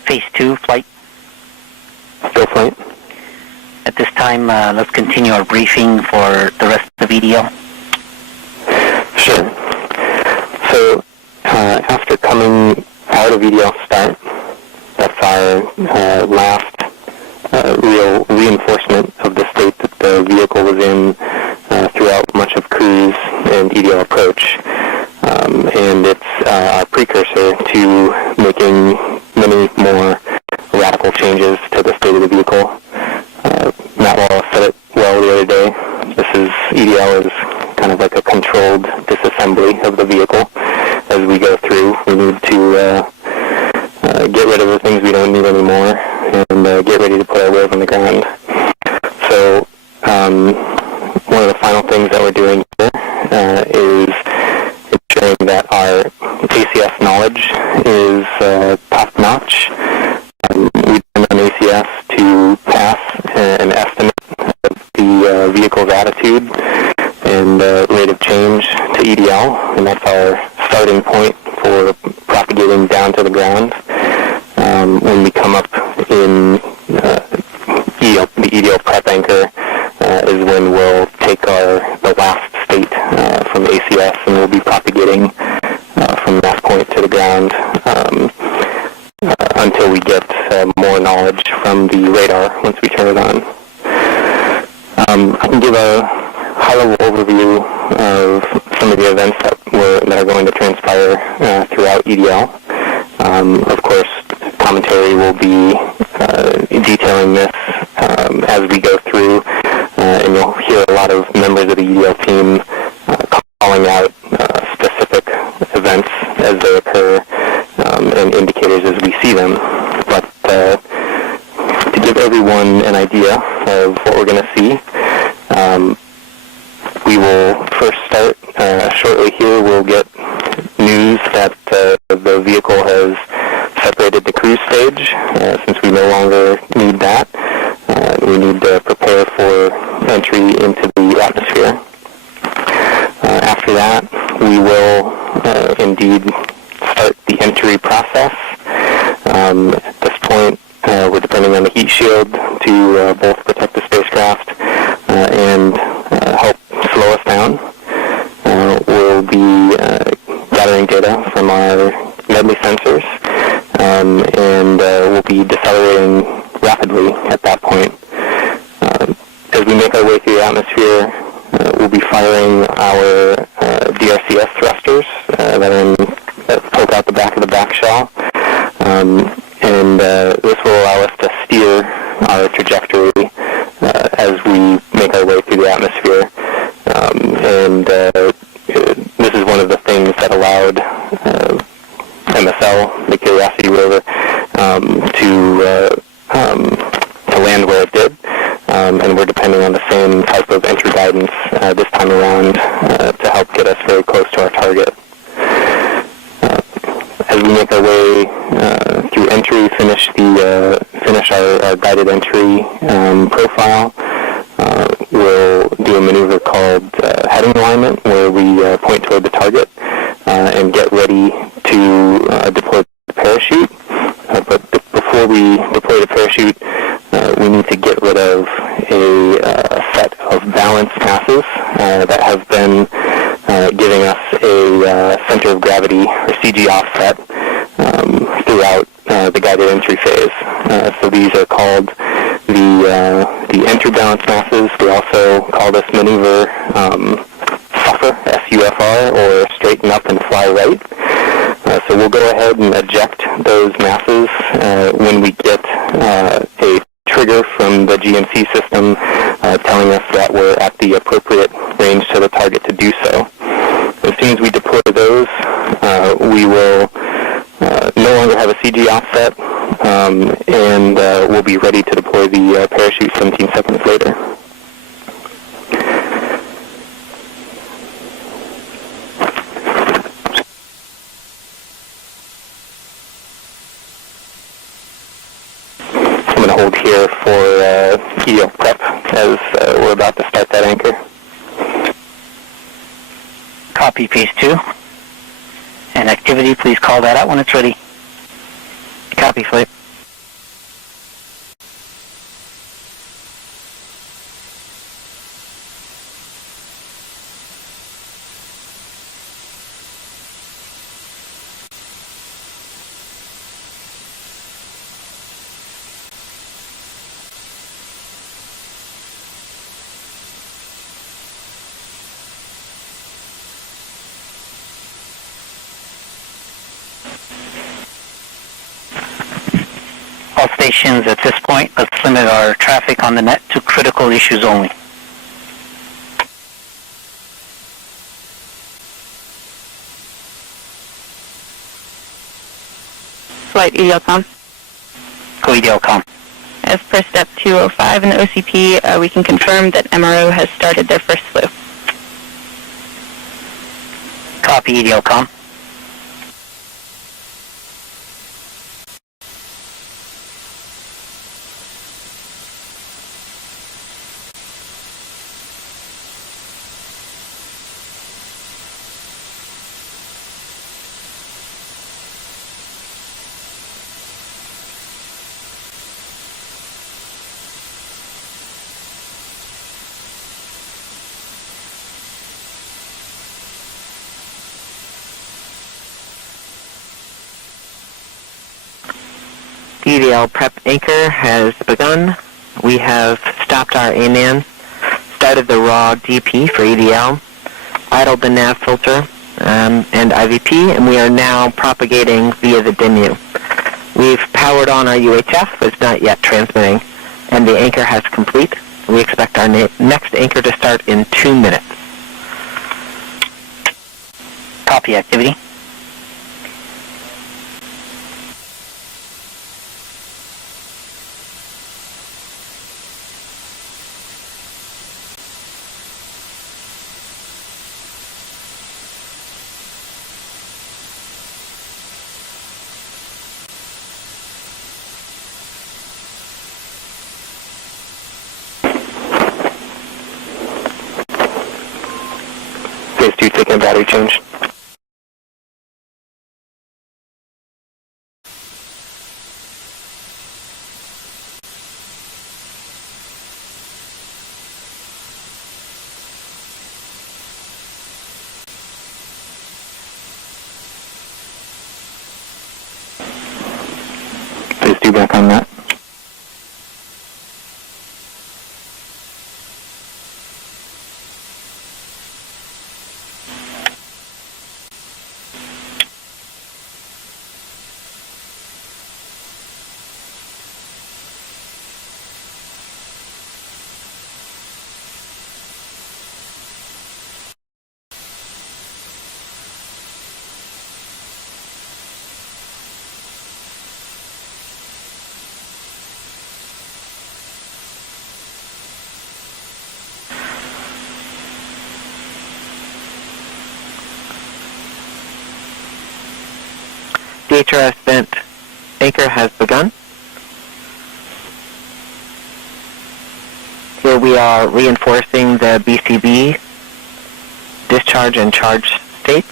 Phase 2 flight. Go flight. At this time, let's continue our briefing for the rest of EDL. Sure. So, after coming out of EDL start, that's our last real reinforcement of the state that the vehicle was in throughout much of cruise and EDL approach. And it's a precursor to making many more radical changes to the state of the vehicle. Matt Wallace said it well the other day. EDL is kind of like a controlled disassembly of the vehicle. As we go through, we need to get rid of the things we don't need anymore and get ready to put our wheels on the ground. So one of the final things that we're doing here is ensuring that our ACS knowledge is top-notch. We depend on ACS to pass an estimate of the vehicle's attitude and rate of change to EDL, and that's our starting point for propagating down to the ground. When we come up in the EDL prep anchor is when we'll take the last state from ACS, and we'll be propagating from that point to the ground until we get more knowledge from the radar once we turn it on. I can give a high-level overview of some of the events that are going to transpire throughout EDL. Of course, commentary will be detailing this as we go through, and you'll hear a lot of members of the EDL team calling out specific events as they occur and indicators as we see them. But to give everyone an idea of what we're going to see, we will first start shortly here. We'll get news that the vehicle has separated the cruise stage, since we no longer need that. We need to prepare for entry into the atmosphere. After that, we will indeed start the entry process. At this point, we're depending on the heat shield to both protect the spacecraft and help slow us down. We'll be gathering data from our medley sensors, and we'll be decelerating rapidly at that point. As we make our way through the atmosphere, we'll be firing our DRCS thrusters that poke out the back of the back shell, and this will allow us to steer our trajectory as we make our way through the atmosphere. And this is one of the things that allowed MSL, the Curiosity rover, to land where it did, and we're depending on the same type of entry guidance this time around to help get us very close to our target. As we make our way through entry, finish our guided entry profile, we'll do a maneuver called heading alignment, where we point toward the target and get ready to deploy the parachute. But before we deploy the parachute, we need to get rid of a set of balance masses that have been giving us a center of gravity, or CG offset, throughout the guided entry phase. So these are called the entry balance masses. We also call this maneuver SUFR, S-U-F-R, or straighten up and fly right. So we'll go ahead and eject those masses when we get a trigger from the GNC system telling us that we're at the appropriate range to the target to do so. As soon as we deploy those, we will no longer have a CG offset, and we'll be ready to deploy the parachute 17 seconds later. I'm going to hold here for EDL prep as we're about to start that anchor. Copy, phase 2. And activity, please call that out when it's ready. Copy, flight. stations at this point. Let's limit our traffic on the net to critical issues only. Flight EDLCOM. Go EDLCOM. As per step 205 in the OCP, we can confirm that MRO has started their first flu. Copy EDLCOM. The EDL prep anchor has begun. We have stopped our AMAN, started the raw DP for EDL, idled the nav filter and IVP, and we are now propagating via the DIMU. We've powered on our UHF, it's not yet transmitting, and the anchor has complete. We expect our next anchor to start in 2 minutes. Copy activity. Phase 2 taking a battery change. Phase 2 back on that. The HRS vent anchor has begun. Here we are reinforcing the BCB discharge and charge states.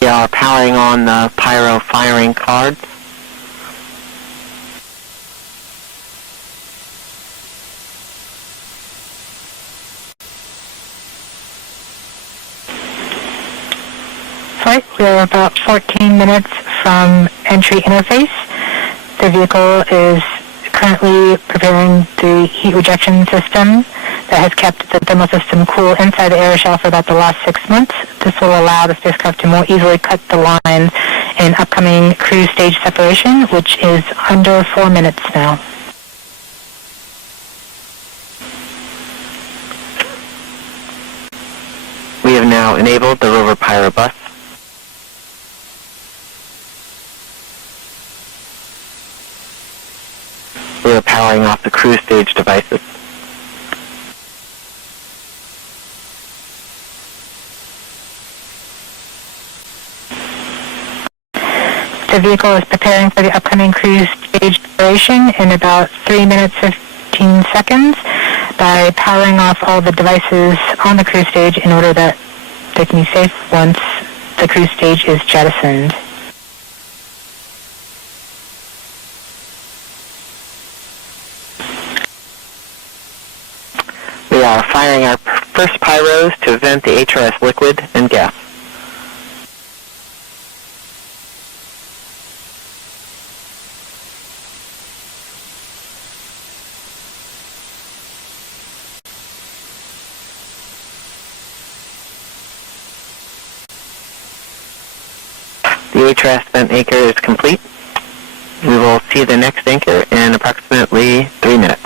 We are powering on the pyro firing cards. Flight, we're about 14 minutes from entry interface. The vehicle is currently preparing the heat rejection system that has kept the thermal system cool inside the air shell for about the last 6 months. This will allow the spacecraft to more easily cut the line in upcoming cruise stage separation, which is under 4 minutes now. We have now enabled the Rover Pyro bus. We are powering off the cruise stage devices. The vehicle is preparing for the upcoming cruise stage separation in about 3 minutes 15 seconds by powering off all the devices on the cruise stage in order that they can be safe once the cruise stage is jettisoned. We are firing our first pyros to vent the HRS liquid and gas. The HRS vent anchor is complete. We will see the next anchor in approximately 3 minutes.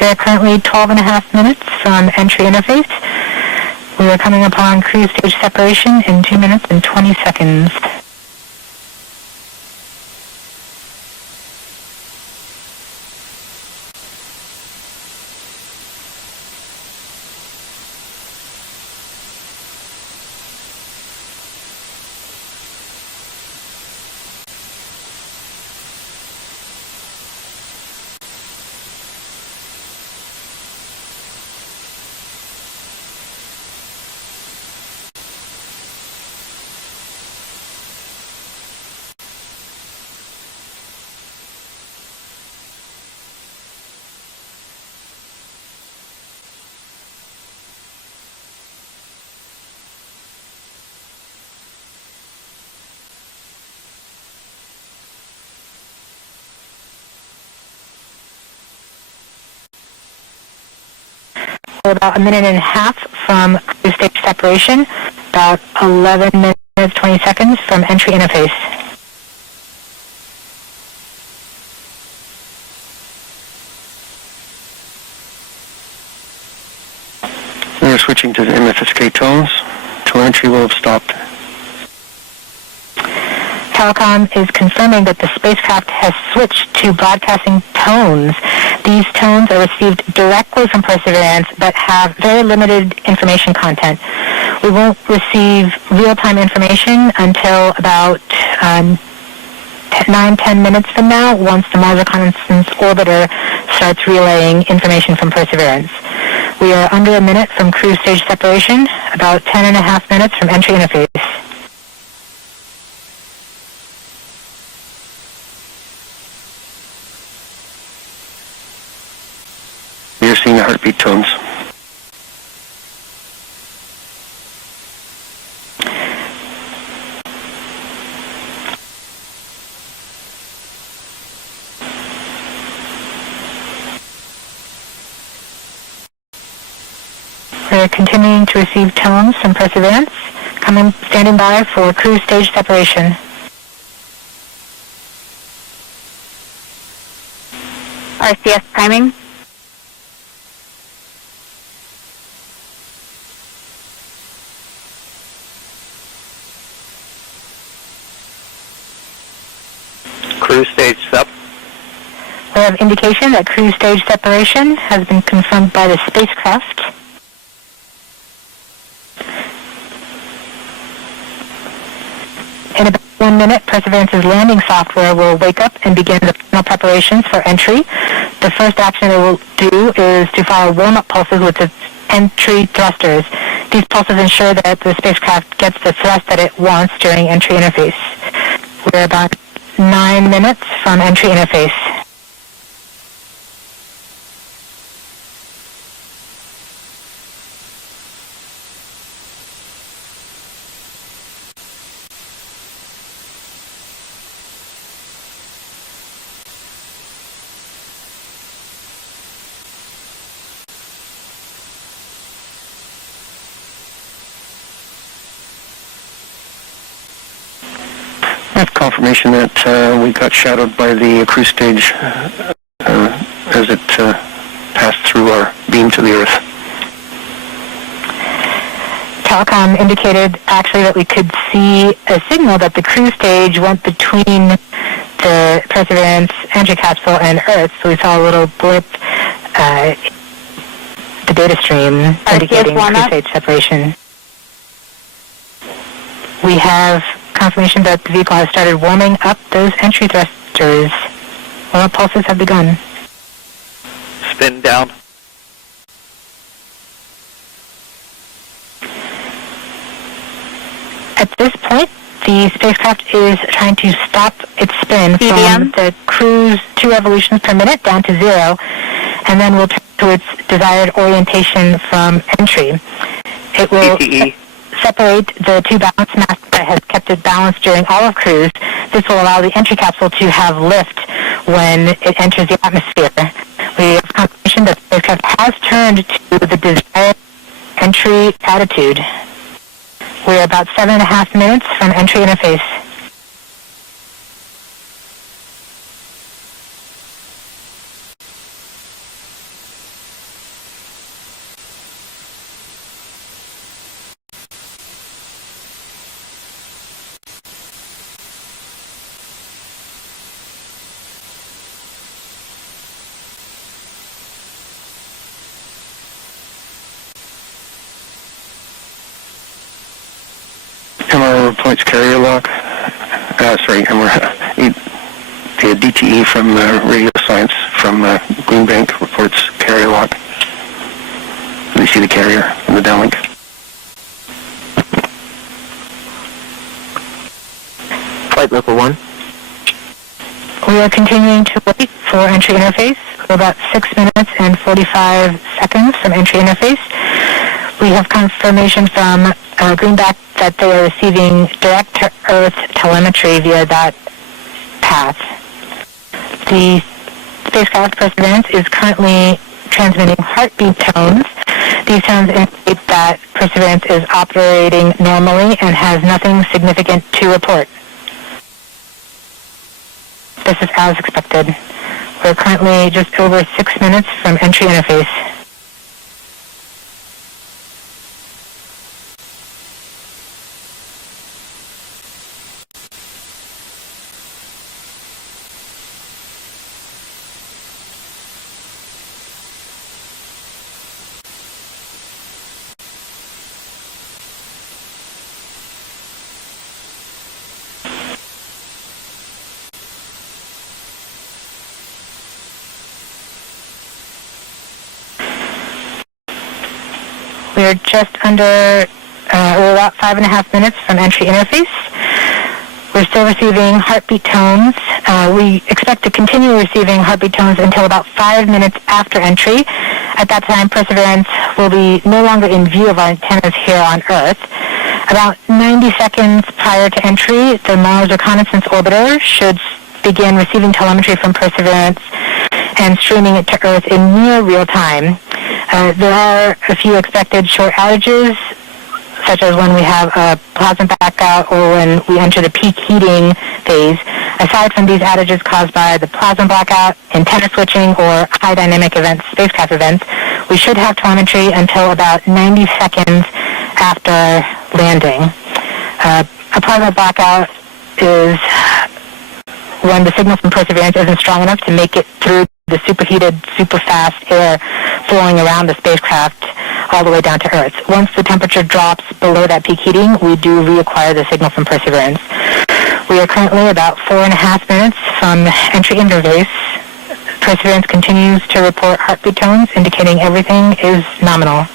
We are currently 12.5 minutes from entry interface. We are coming upon cruise stage separation in 2 minutes and 20 seconds. We're about 1.5 minutes from cruise stage separation, about 11 minutes, 20 seconds from entry interface. We are switching to the MFSK tones. Telemetry will have stopped. Telecom is confirming that the spacecraft has switched to broadcasting tones. These tones are received directly from Perseverance but have very limited information content. We won't receive real-time information until about 9-10 minutes from now, once the Mars Reconnaissance Orbiter starts relaying information from Perseverance. We are under 1 minute from cruise stage separation, about 10.5 minutes from entry interface. We are seeing the heartbeat tones. We're continuing to receive tones from Perseverance, standing by for cruise stage separation. RCS priming. Cruise stage sep. We have indication that cruise stage separation has been confirmed by the spacecraft. In about 1 minute, Perseverance's landing software will wake up and begin the final preparations for entry. The first action it will do is to fire warm-up pulses with its entry thrusters. These pulses ensure that the spacecraft gets the thrust that it wants during entry interface. We're about 9 minutes from entry interface. That's confirmation that we got shadowed by the cruise stage as it passed through our beam to the Earth. Telecom indicated actually that we could see a signal that the cruise stage went between the Perseverance entry capsule and Earth, so we saw a little blip, the data stream indicating cruise stage separation. We have confirmation that the vehicle has started warming up those entry thrusters. Warm-up pulses have begun. Spin down. At this point, the spacecraft is trying to stop its spin from the cruise 2 revolutions per minute down to 0. and then will turn to its desired orientation from entry. It will separate the two balance masses that has kept it balanced during all of cruise. This will allow the entry capsule to have lift when it enters the atmosphere. We have confirmation that the spacecraft has turned to the desired entry attitude. We're about 7.5 minutes from entry interface. MR reports carrier lock. The DTE from Radio Science from Green Bank reports carrier lock. And you see the carrier and the downlink. Flight Local 1. We are continuing to wait for entry interface. We're about 6 minutes and 45 seconds from entry interface. We have confirmation from Greenback that they are receiving direct-to-Earth telemetry via that path. The spacecraft Perseverance is currently transmitting heartbeat tones. These tones indicate that Perseverance is operating normally and has nothing significant to report. This is as expected. We're currently just over 6 minutes from entry interface. We're just we're about 5.5 minutes from entry interface. We're still receiving heartbeat tones. We expect to continue receiving heartbeat tones until about 5 minutes after entry. At that time, Perseverance will be no longer in view of our antennas here on Earth. About 90 seconds prior to entry, the Mars Reconnaissance Orbiter should begin receiving telemetry from Perseverance and streaming it to Earth in near real time. There are a few expected short outages, such as when we have a plasma blackout or when we enter the peak heating phase. Aside from these outages caused by the plasma blackout, antenna switching, or high dynamic events, spacecraft events, we should have telemetry until about 90 seconds after landing. A plasma blackout is when the signal from Perseverance isn't strong enough to make it through the superheated, super fast air flowing around the spacecraft all the way down to Earth. Once the temperature drops below that peak heating, we do reacquire the signal from Perseverance. We are currently about 4.5 minutes from entry interface. Perseverance continues to report heartbeat tones, indicating everything is nominal.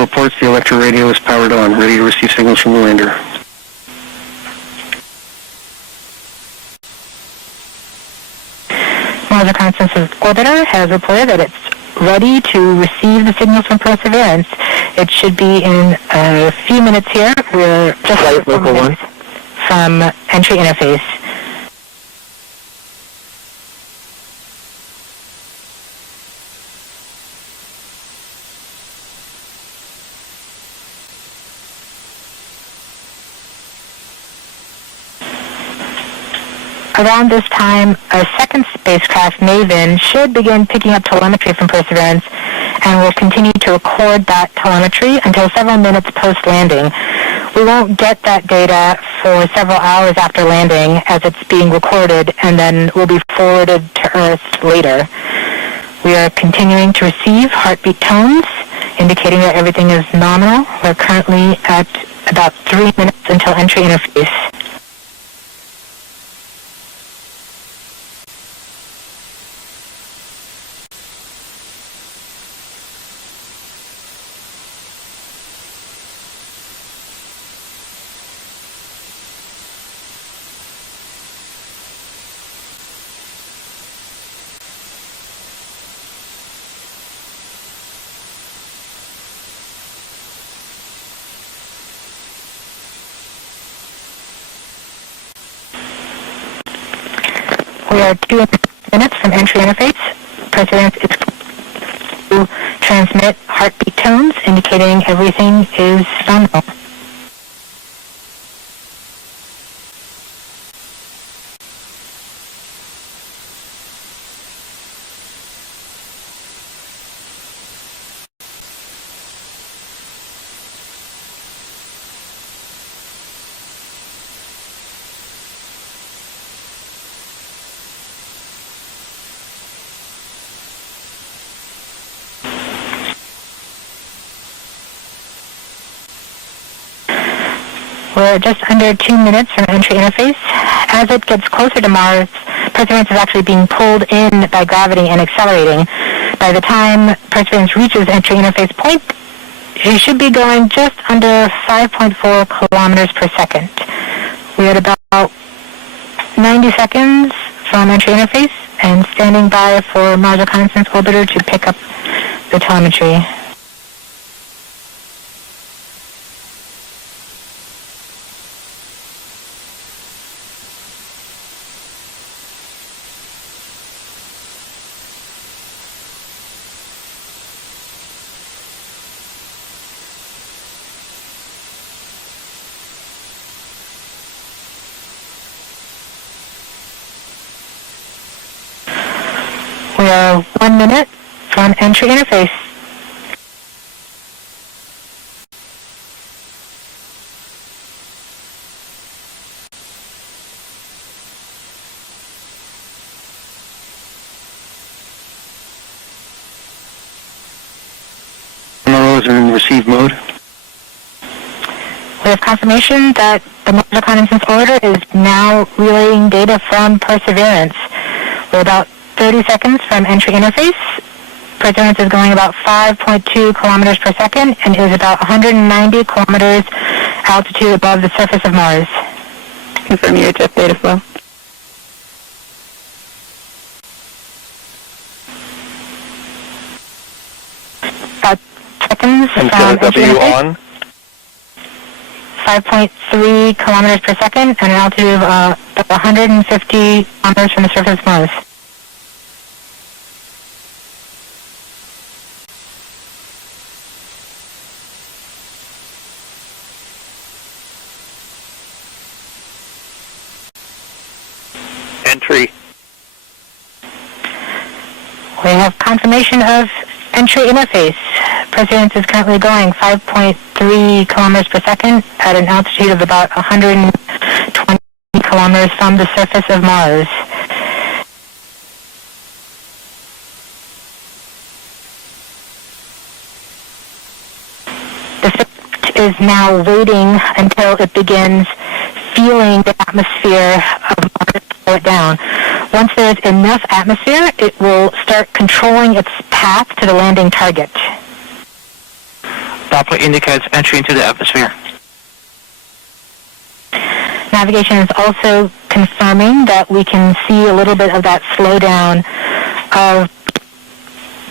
Reports the electro radio is powered on, ready to receive signals from the lander. Mars Reconnaissance Orbiter has reported that it's ready to receive the signals from Perseverance. It should be in a few minutes here. We're just Flight Local 1 from entry interface. Around this time, a second spacecraft, MAVEN, should begin picking up telemetry from Perseverance and will continue to record that telemetry until several minutes post-landing. We won't get that data for several hours after landing as it's being recorded and then will be forwarded to Earth later. We are continuing to receive heartbeat tones, indicating that everything is nominal. We're currently at about 3 minutes until entry interface. We are 2 minutes from entry interface. Perseverance is to transmit heartbeat tones, indicating everything is normal. We're just under 2 minutes from entry interface. As it gets closer to Mars, Perseverance is actually being pulled in by gravity and accelerating. By the time Perseverance reaches entry interface point, she should be going just under 5.4 kilometers per second. We're at about 90 seconds from entry interface and standing by for Mars Reconnaissance Orbiter to pick up the telemetry. We are 1 minute from entry interface. MROs are in receive mode. We have confirmation that the Mars Reconnaissance Orbiter is now relaying data from Perseverance. We're about 30 seconds from entry interface. Perseverance is going about 5.2 kilometers per second and is about 190 kilometers altitude above the surface of Mars. Confirm UHF data flow. About seconds from entry interface. 5.3 kilometers per second and an altitude of about 150 kilometers from the surface of Mars. Entry. We have confirmation of entry interface. Perseverance is currently going 5.3 kilometers per second at an altitude of about 120 kilometers from the surface of Mars. The ship is now waiting until it begins feeling the atmosphere of Mars slow it down. Once there's enough atmosphere, it will start controlling its path to the landing target. Doppler indicates entry into the atmosphere. Navigation is also confirming that we can see a little bit of that slowdown of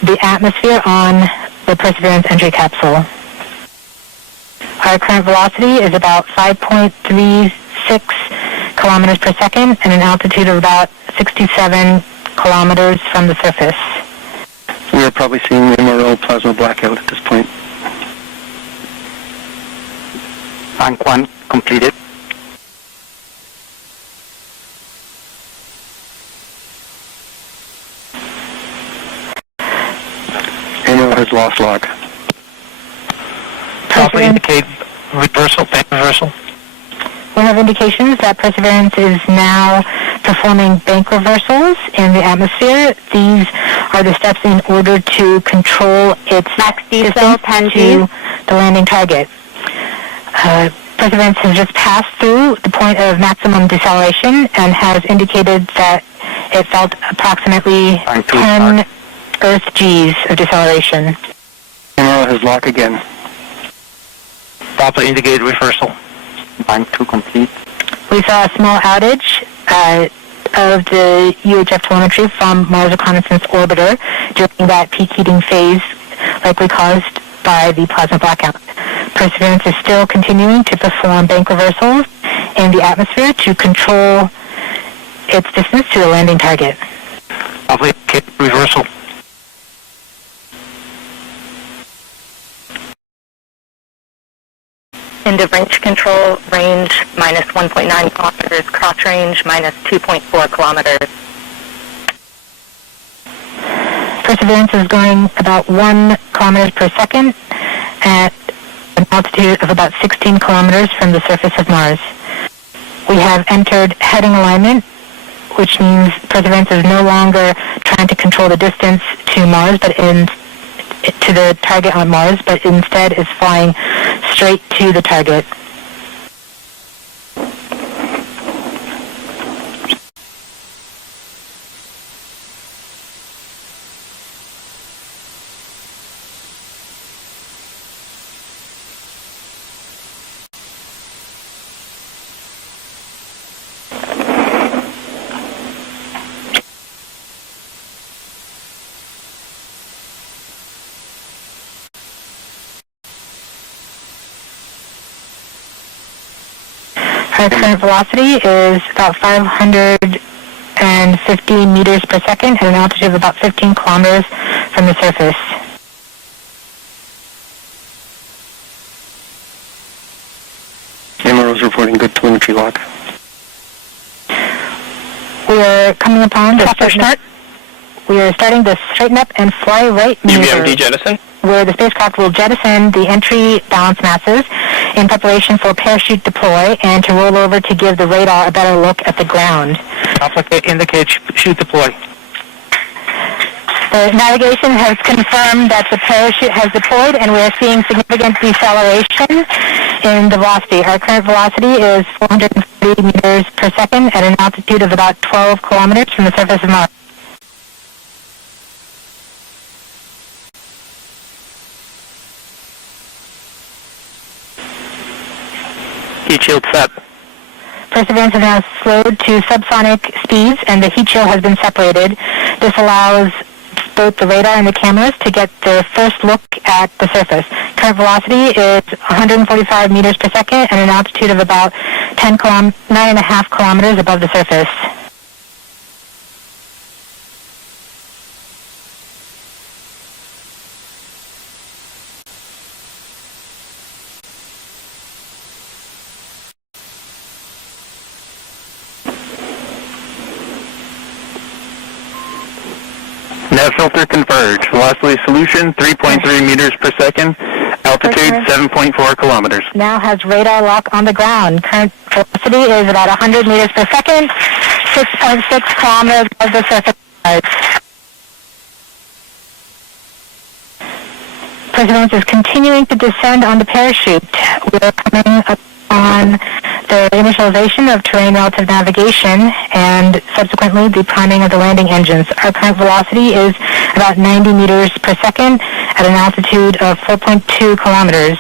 the atmosphere on the Perseverance entry capsule. Our current velocity is about 5.36 kilometers per second and an altitude of about 67 kilometers from the surface. We are probably seeing the MRO plasma blackout at this point. Bank 1 completed. MRO has lost log. Doppler indicate reversal, bank reversal. We have indications that Perseverance is now performing bank reversals in the atmosphere. These are the steps in order to control its distance to the landing target. Perseverance has just passed through the point of maximum deceleration and has indicated that it felt approximately 10 Earth Gs of deceleration. MRO has lock again. Doppler indicated reversal. Bank 2 complete. We saw a small outage of the UHF telemetry from Mars Reconnaissance Orbiter during that peak heating phase, likely caused by the plasma blackout. Perseverance is still continuing to perform bank reversals in the atmosphere to control its distance to the landing target. Lovely. Okay, reversal. End of range control, range minus 1.9 kilometers, cross range minus 2.4 kilometers. Perseverance is going about 1 kilometers per second at an altitude of about 16 kilometers from the surface of Mars. We have entered heading alignment, which means Perseverance is no longer trying to control the distance to Mars, but to the target on Mars, but instead is flying straight to the target. Our current velocity is about 550 meters per second at an altitude of about 15 kilometers from the surface. MRO's reporting good telemetry lock. We are coming upon the start. We are starting to straighten up and fly right maneuver, UVMD jettison? where the spacecraft will jettison the entry balance masses in preparation for parachute deploy and to roll over to give the radar a better look at the ground. Alpha indicate chute deploy. The navigation has confirmed that the parachute has deployed, and we are seeing significant deceleration in the velocity. Our current velocity is 440 meters per second at an altitude of about 12 kilometers from the surface of Mars. Heat shield set. Perseverance has now slowed to subsonic speeds, and the heat shield has been separated. This allows both the radar and the cameras to get the first look at the surface. Current velocity is 145 meters per second at an altitude of about 9.5 kilometers above the surface. Nav filter converge. Velocity solution 3.3 meters per second. Altitude 7.4 kilometers. Now has radar lock on the ground. Current velocity is about 100 meters per second, 6.6 kilometers above the surface. Perseverance is continuing to descend on the parachute. We are coming up on the initialization of terrain relative navigation and subsequently the priming of the landing engines. Our current velocity is about 90 meters per second at an altitude of 4.2 kilometers.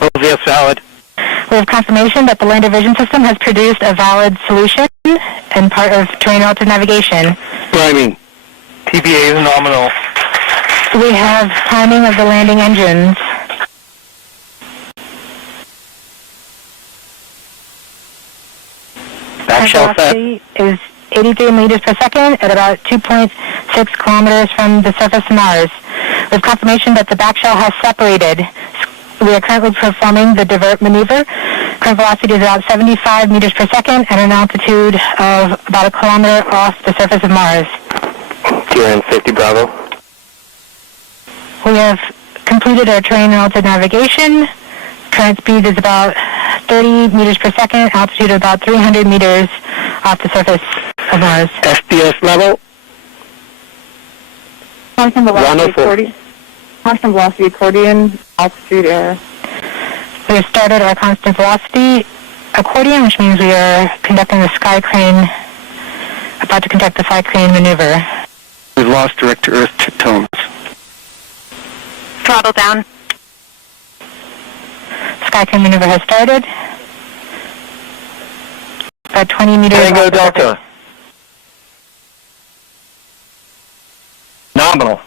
OVS valid. We have confirmation that the lander vision system has produced a valid solution and part of terrain relative navigation. Priming. TBA is nominal. We have priming of the landing engines. Back shell set. Velocity is 83 meters per second at about 2.6 kilometers from the surface of Mars. We have confirmation that the back shell has separated. We are currently performing the divert maneuver. Current velocity is about 75 meters per second at an altitude of about a kilometer off the surface of Mars. TRN 50 Bravo. We have completed our terrain relative navigation. Current speed is about 30 meters per second, altitude of about 300 meters off the surface of Mars. SPS level. Constant velocity accordion. Constant velocity accordion, altitude air. We have started our constant velocity accordion, which means we are conducting the sky crane, about to conduct the sky crane maneuver. We've lost direct-to-earth tones. Throttle down. Sky crane maneuver has started. About 20 meters. Tango Delta. Nominal.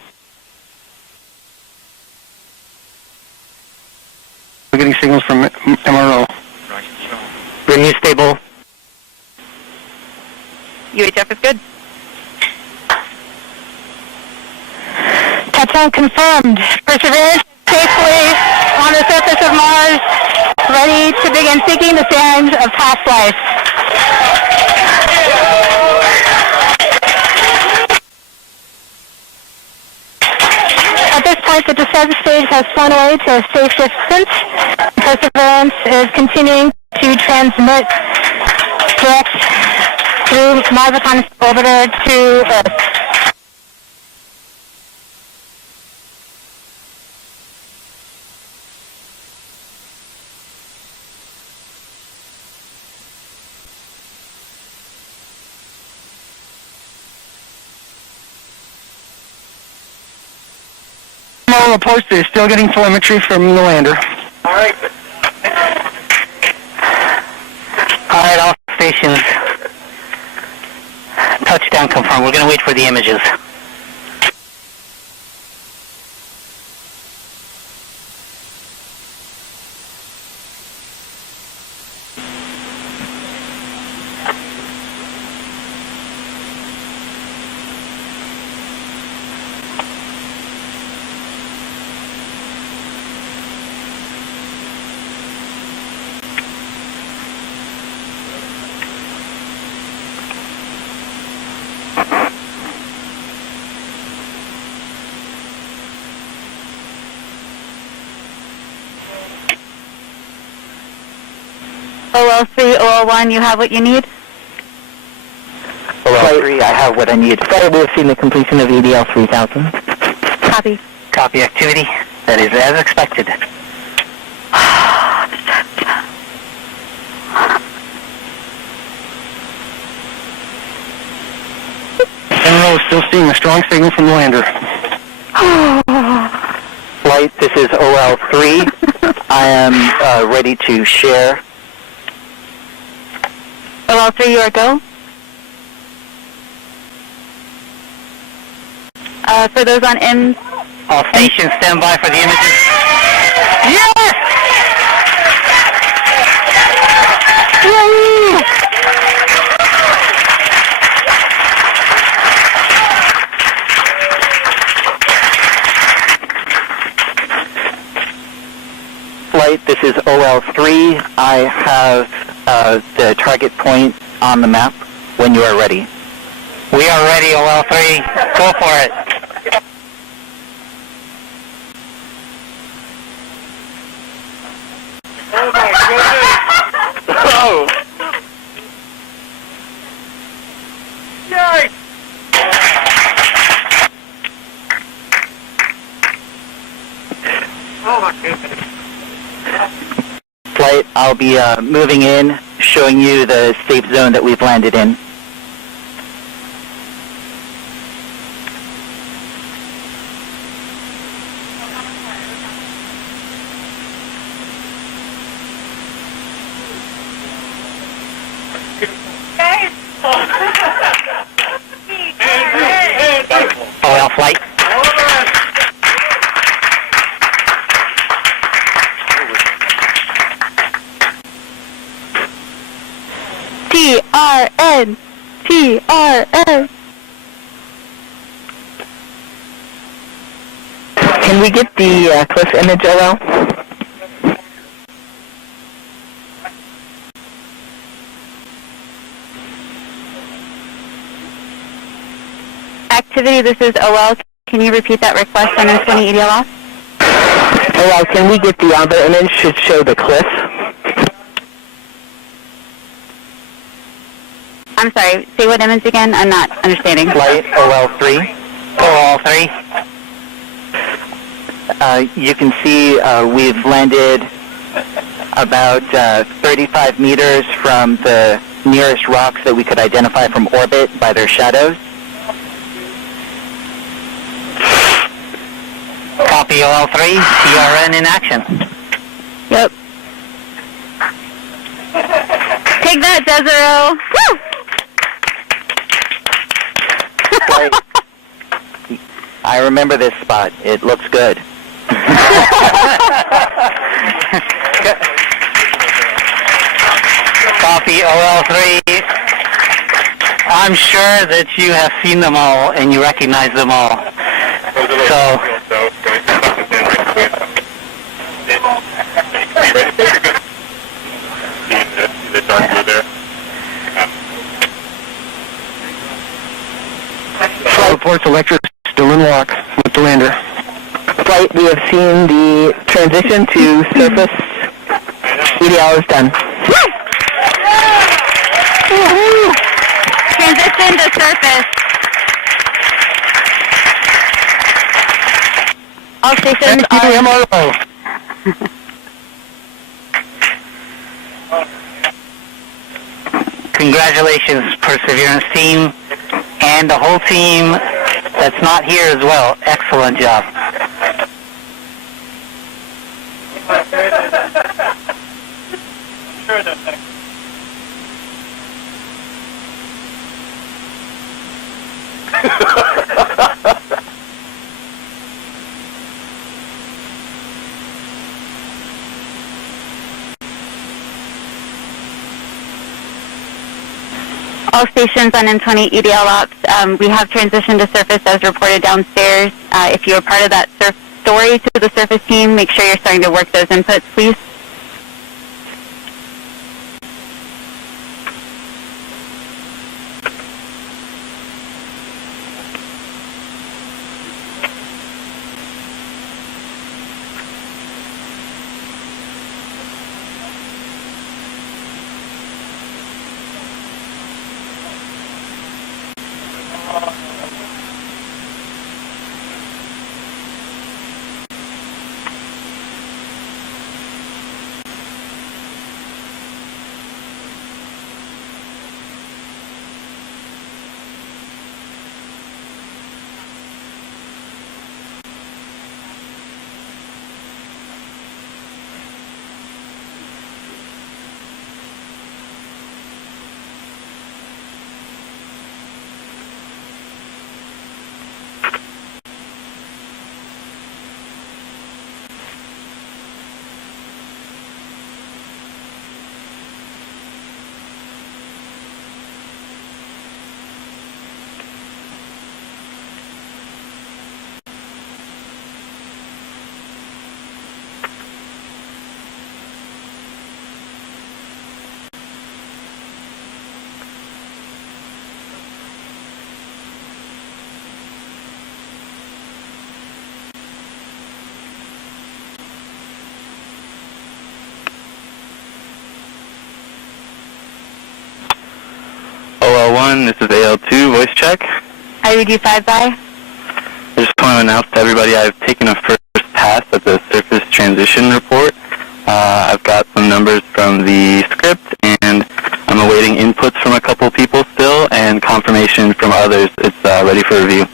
We're getting signals from MRO. Renew stable. UHF is good. Touchdown confirmed. Perseverance safely on the surface of Mars, ready to begin seeking the sands of past life. At this point, the descent stage has flown away to a safe distance. Perseverance is continuing to transmit direct through Mars Reconnaissance Orbiter to Earth. Reports they're still getting telemetry from the lander. All right, all stations. Touchdown confirmed. We're going to wait for the images. OL3, OL1, you have what you need? OL3, I have what I need. Flight, we have seen the completion of EDL 3000. Copy. Copy activity. That is as expected. General is still seeing a strong signal from the lander. Flight, this is OL3. I am ready to share. OL3, you are go. For those on IMS. All stations stand by for the images. Yes! Yay! Flight, this is OL3. I have the target point on the map when you are ready. We are ready, OL3. Go for it. Oh my goodness! Oh! Yikes! Oh my goodness! Flight, I'll be moving in, showing you the safe zone that we've landed in. OL flight. TRN. TRN. Can we get the cliff image, OL? Activity, this is OL. Can you repeat that request on M20 EDL off? OL, can we get the other image? Should show the cliff. I'm sorry, say what image again? I'm not understanding. Flight OL3. OL3. You can see we've landed about 35 meters from the nearest rocks that we could identify from orbit by their shadows. Copy OL3, TRN in action. Yep. Take that, Desero. Woo! I remember this spot. It looks good. Copy OL3. I'm sure that you have seen them all and you recognize them all. So, Reports electric still in walk with the lander. Flight, we have seen the transition to surface. EDL is done. Transition to surface. All stations Thank you, are... MRO. congratulations, Perseverance team, and the whole team that's not here as well. Excellent job. All stations on M20 EDL ops, we have transitioned to surface as reported downstairs. If you're part of that story to the surface team, make sure you're starting to work those inputs, please. OL1, this is AL2, voice check. I read you 5 by. I just want to announce to everybody I've taken a first pass at the surface transition report. I've got some numbers from the script, and I'm awaiting inputs from a couple people still, and confirmation from others. It's ready for review.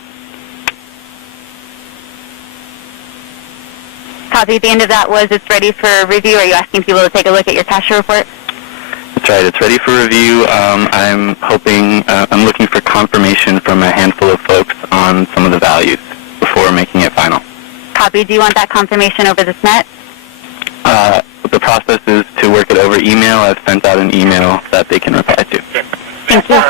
Copy. At the end of that was it's ready for review. Are you asking people to take a look at your cache report? That's right. It's ready for review. I'm hoping, I'm looking for confirmation from a handful of folks on some of the values before making it final. Copy. Do you want that confirmation over the SNET? The process is to work it over email. I've sent out an email that they can reply to. Thank you.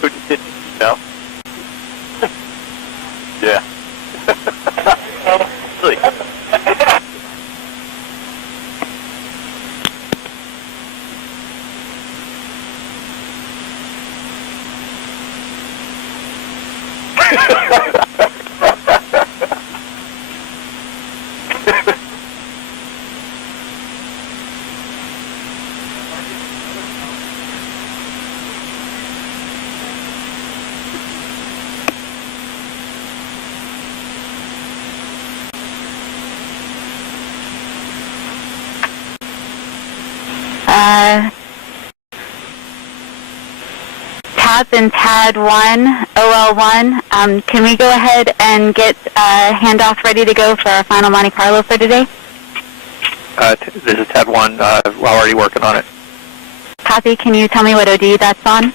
Who did you know? Yeah. Really? TAP and TAD1, OL1. Can we go ahead and get handoff ready to go for our final Monte Carlo for today? This is TAD1. We're already working on it. Copy. Can you tell me what OD that's on?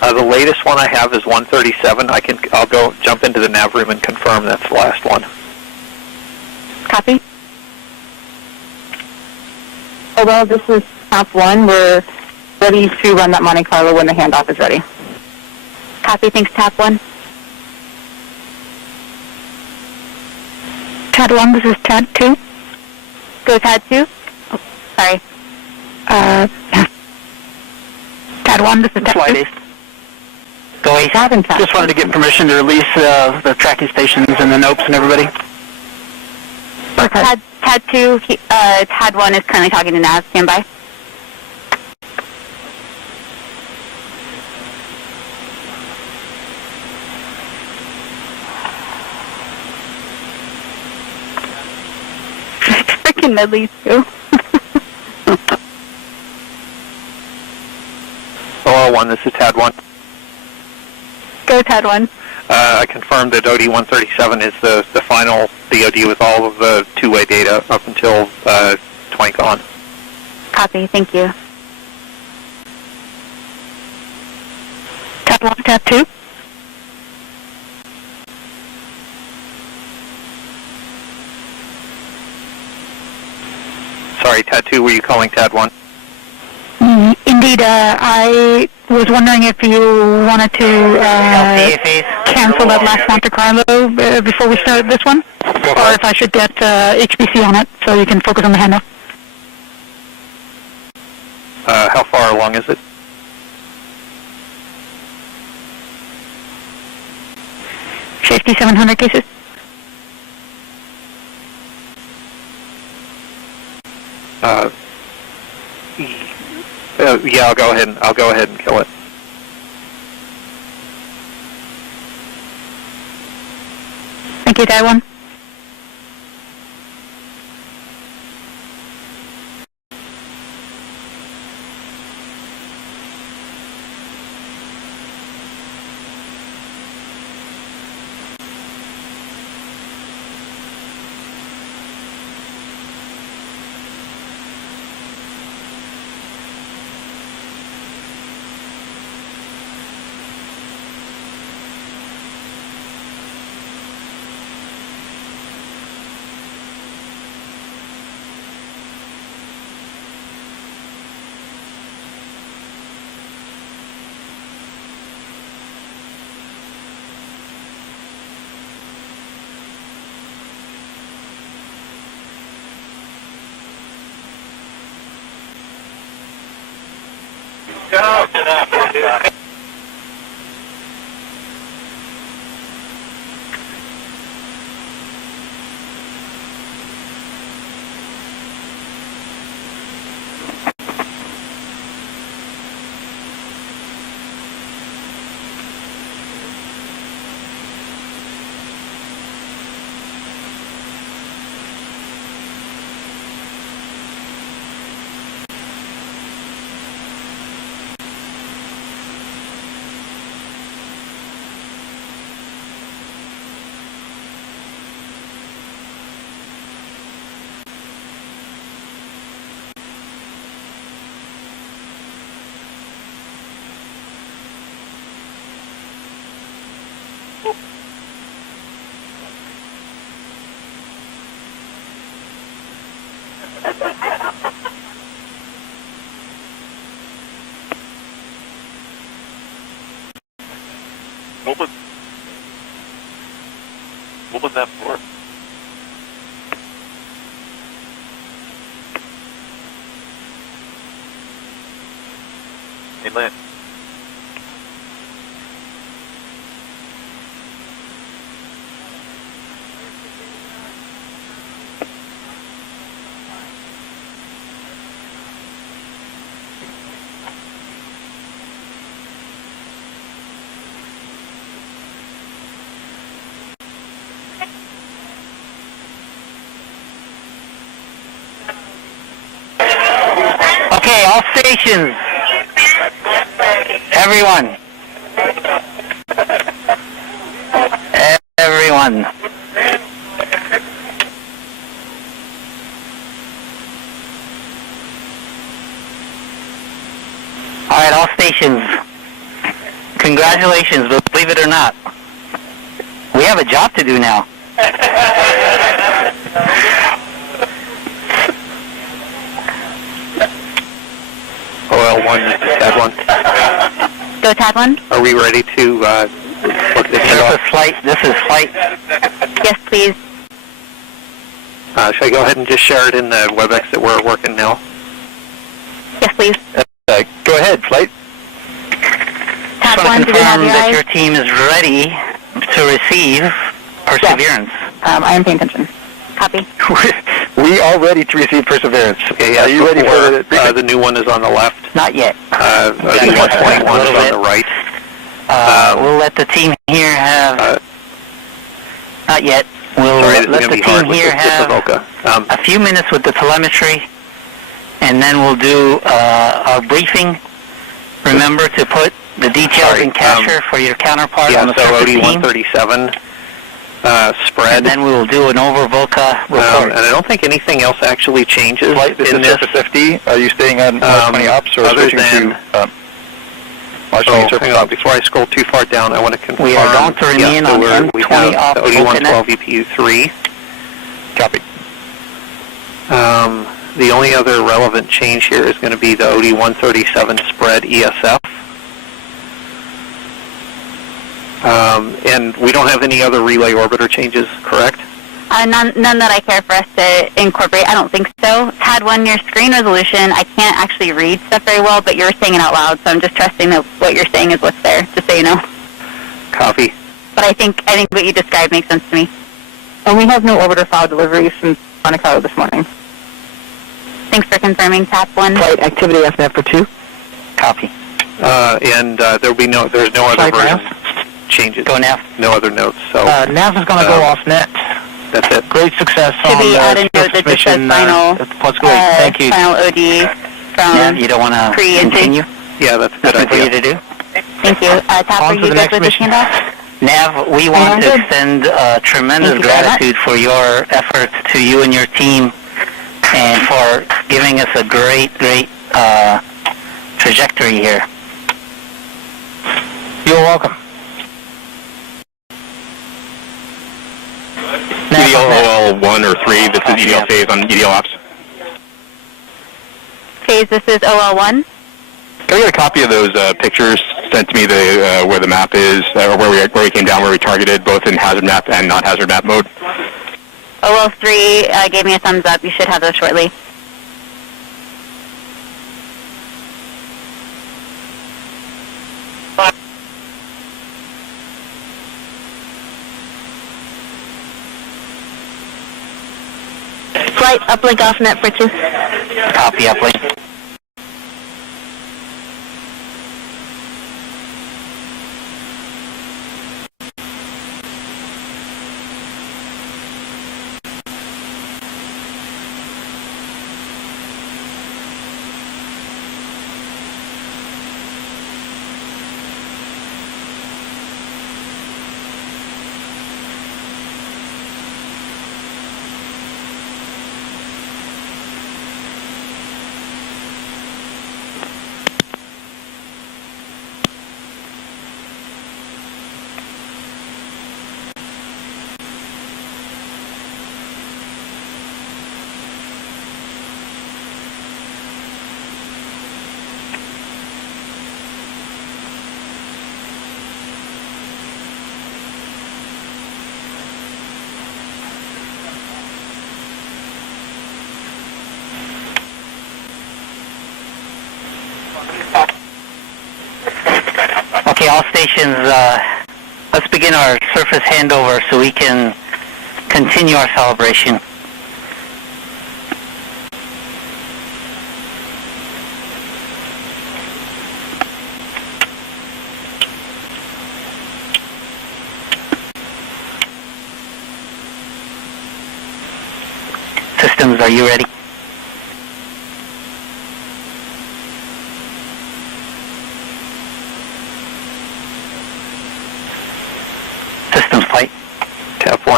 The latest one I have is 137. I'll go jump into the nav room and confirm that's the last one. Copy. Oh, well, this is TAP 1. We're ready to run that Monte Carlo when the handoff is ready. Copy. Thanks, TAP 1. TAD 1, this is TAD 2. Go TAD 2. Oh, sorry. TAD 1, this is TAD 2. Go ahead. Just wanted to get permission to release the tracking stations and the NOPEs and everybody. TAD 2, TAD 1 is currently talking to nav. Stand by. Freaking medleys too. OL1, this is TAD1. Go TAD 1. I confirmed that OD 137 is the final DOD with all of the two-way data up until 20 on. Copy. Thank you. TAD 1, TAD 2. Sorry, TAD2, were you calling TAD1? Indeed, I was wondering if you wanted to cancel that last Monte Carlo before we start this one, or if I should get HBC on it so you can focus on the handoff. How far along is it? $5,700 cases. Yeah, I'll go ahead and kill it. Thank you, TAD 1. What was that for? Hey, Lynn. Okay, all stations. Everyone. Everyone. All right, all stations. Congratulations, believe it or not. We have a job to do now. OL1, that one. Go TAD 1. Are we ready to look at the handoff? This is flight. Yes, please. Should I go ahead and just share it in the WebEx that we're working now? Yes, please. Go ahead, flight. TAD 1, I want do to we have confirm your that eyes? your team is ready to receive Perseverance. I am paying attention. Copy. We are ready to receive Perseverance. Okay, Are you ready for the new one is on the left? Not yet. The 121 is on the right. We'll let the team here have... not yet. We'll Sorry, this is let going to the be hard team with here the have Voca. a few minutes with the telemetry, and then we'll do our briefing. Remember to put the details in capture for your counterpart on the surface team. OD-137 spread. And then we will do an over Voca report. And I don't think anything else actually changes This in is this. surface FD. Are you staying on Mars 20 ops or other switching than, to Mars 20 surface hang on, ops? before I scroll too far down, I want to confirm. We are going to remain on we M20 have off the OD-112 Vocanet. EPU-3. Copy. The only other relevant change here is going to be the OD-137 spread ESF. And we don't have any other relay orbiter changes, correct? None that I care for us to incorporate. I don't think so. TAD 1, your screen resolution, I can't actually read stuff very well, but you're saying it out loud, so I'm just trusting that what you're saying is what's there, just so you know. Copy. But I think what you described makes sense to me. And we have no orbiter file delivery since Monaco this morning. Thanks for confirming, TAD 1. Flight activity FNAF for 2. Copy. There's no other version changes. Go nav. No other notes. So nav is going to go off net. That's it. Great success Should on we the add a note that just says final, That's great. Thank you. final OD from Nav, you don't want to continue? Yeah, that's a good Nothing for you idea. to do? Thank you. Tap, On are to you the good next with this mission. handoff? Nav, we want to extend tremendous Thank you very much. gratitude for your efforts to you and your team and for giving us a great trajectory here. You're welcome. EDL 1 or 3, this is EDL phase on EDL ops. Phase, this is OL1. Can I get a copy of those pictures sent to me, where the map is, or where we came down, where we targeted, both in hazard map and not hazard map mode? OL3 gave me a thumbs up. You should have those shortly. Flight uplink off net for 2. Copy, uplink. Okay, all stations, let's begin our surface handover so we can continue our celebration. Systems, are you ready?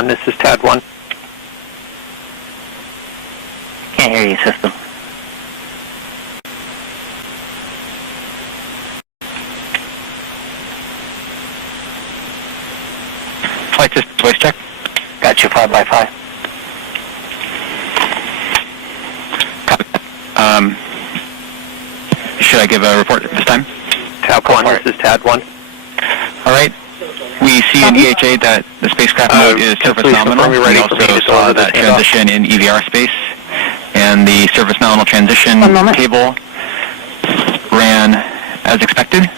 1, this is TAD 1. Can't hear you, system. Flight system voice check. Got you 5 by 5. Should I give a report this time? TAD 1, this is TAD 1. All right. We see in EHA that the spacecraft mode is surface nominal. We also saw that transition in EVR space, and the surface nominal transition table ran as expected.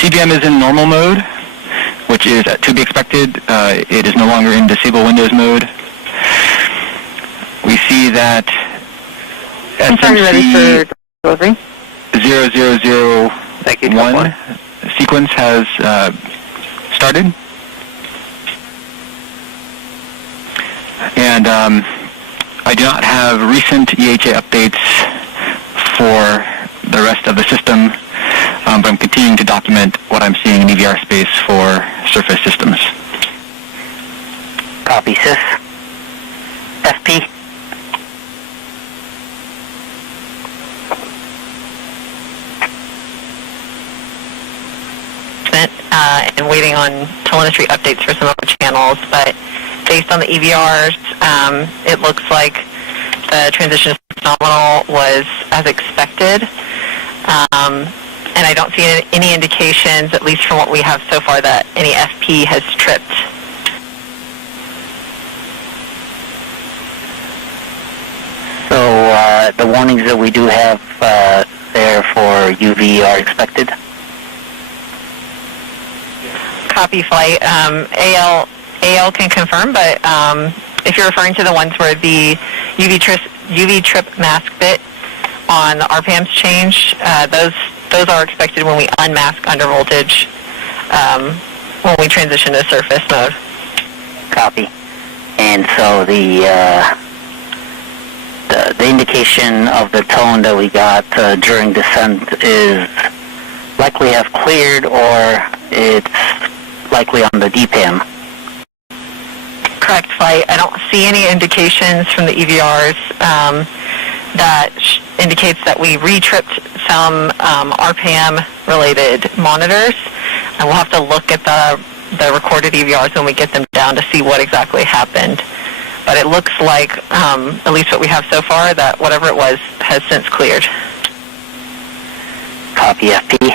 CBM is in normal mode, which is to be expected. It is no longer in disable windows mode. We see that SMC 0001 sequence has started, and I do not have recent EHA updates for the rest of the system, but I'm continuing to document what I'm seeing in EVR space for surface systems. Copy, Sys. FP. And waiting on telemetry updates for some of our channels, but based on the EVRs, it looks like the transition nominal was as expected, and I don't see any indications, at least from what we have so far, that any FP has tripped. So the warnings that we do have there for UV are expected? Copy, flight. AL can confirm, but if you're referring to the ones where the UV trip mask bit on the RPMs change, those are expected when we unmask under voltage when we transition to surface mode. Copy. And so the indication of the tone that we got during descent is likely have cleared, or it's likely on the DPAM. Correct, flight. I don't see any indications from the EVRs that indicates that we re-tripped some RPM-related monitors, and we'll have to look at the recorded EVRs when we get them down to see what exactly happened. But it looks like, at least what we have so far, that whatever it was has since cleared. Copy, FP.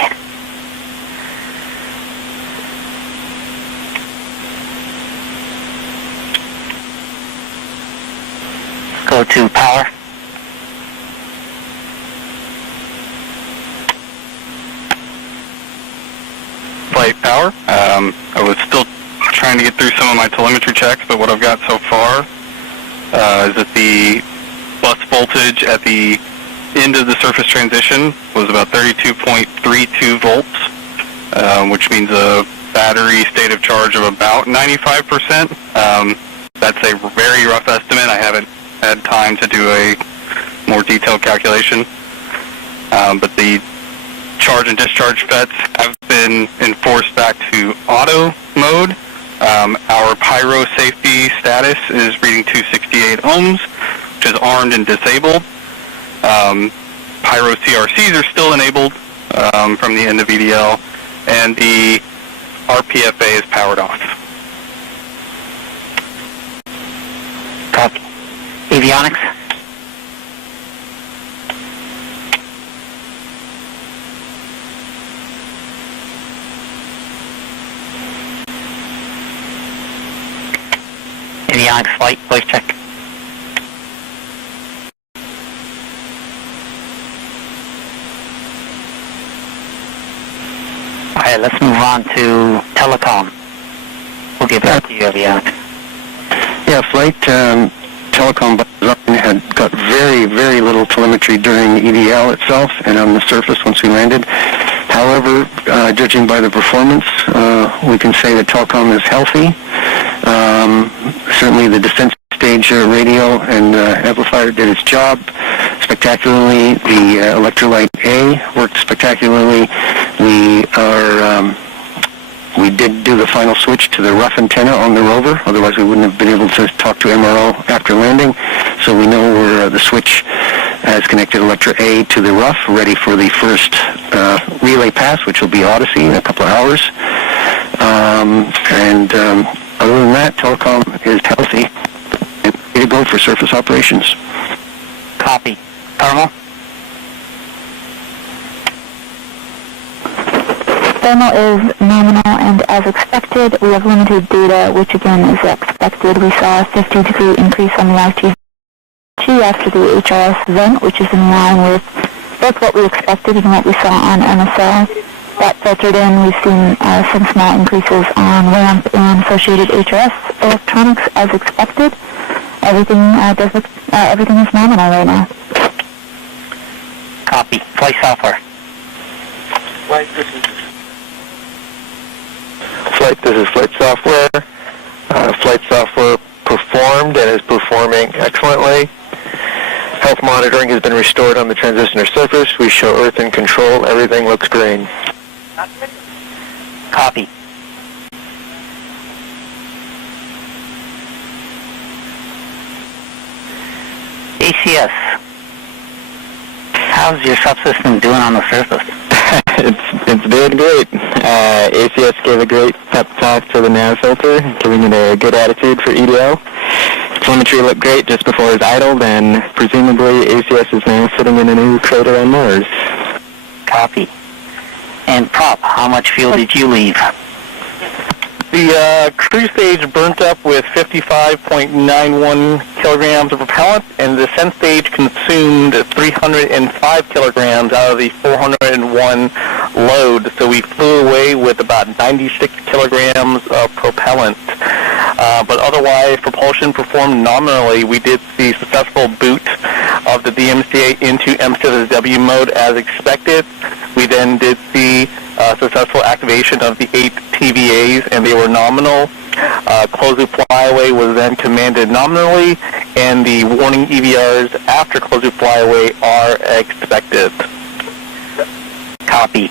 Go to power. Flight power. I was still trying to get through some of my telemetry checks, but what I've got so far is that the bus voltage at the end of the surface transition was about 32.32 volts, which means a battery state of charge of about 95%. That's a very rough estimate. I haven't had time to do a more detailed calculation, but the charge and discharge FETs have been enforced back to auto mode. Our pyro safety status is reading 268 ohms, which is armed and disabled. Pyro CRCs are still enabled from the end of EDL, and the RPFA is powered off. Copy. Avionics. Avionics flight, voice check. All right, let's move on to telecom. We'll get back to you, avionics. Yeah, flight telecom by design had got very, very little telemetry during the EDL itself and on the surface once we landed. However, judging by the performance, we can say that telecom is healthy. Certainly the descent stage radio and amplifier did its job spectacularly. The electrolyte A worked spectacularly. We are We did do the final switch to the rough antenna on the rover, otherwise we wouldn't have been able to talk to MRO after landing. So we know where the switch has connected Electra A to the rough, ready for the first relay pass, which will be Odyssey in a couple of hours. Other than that, telecom is healthy and ready to go for surface operations. Copy. Thermal? Thermal is nominal and as expected. We have limited data, which again is expected. We saw a 50-degree increase on the ITG after the HRS vent, which is in line with both what we expected and what we saw on MSL. That filtered in. We've seen some small increases on ramp and associated HRS electronics as expected. Everything is nominal right now. Copy. Flight software. This is flight software. Flight software performed and is performing excellently. Health monitoring has been restored on the transitioner surface. We show Earth in control. Everything looks green. Copy. ACS. How's your subsystem doing on the surface? It's doing great. ACS gave a great pep talk to the nav filter, giving it a good attitude for EDL. Telemetry looked great just before it was idled, and presumably ACS is now sitting in a new crater on Mars. Copy. And prop, how much fuel did you leave? The cruise stage burnt up with 55.91 kilograms of propellant, and the descent stage consumed 305 kilograms out of the 401 load. So we flew away with about 96 kilograms of propellant. But otherwise, propulsion performed nominally. We did see successful boot of the DMCA into MCSW mode as expected. We then did see successful activation of the 8 TVAs, and they were nominal. Closed-loop flyaway was then commanded nominally, and the warning EVRs after closed-loop flyaway are expected. Copy.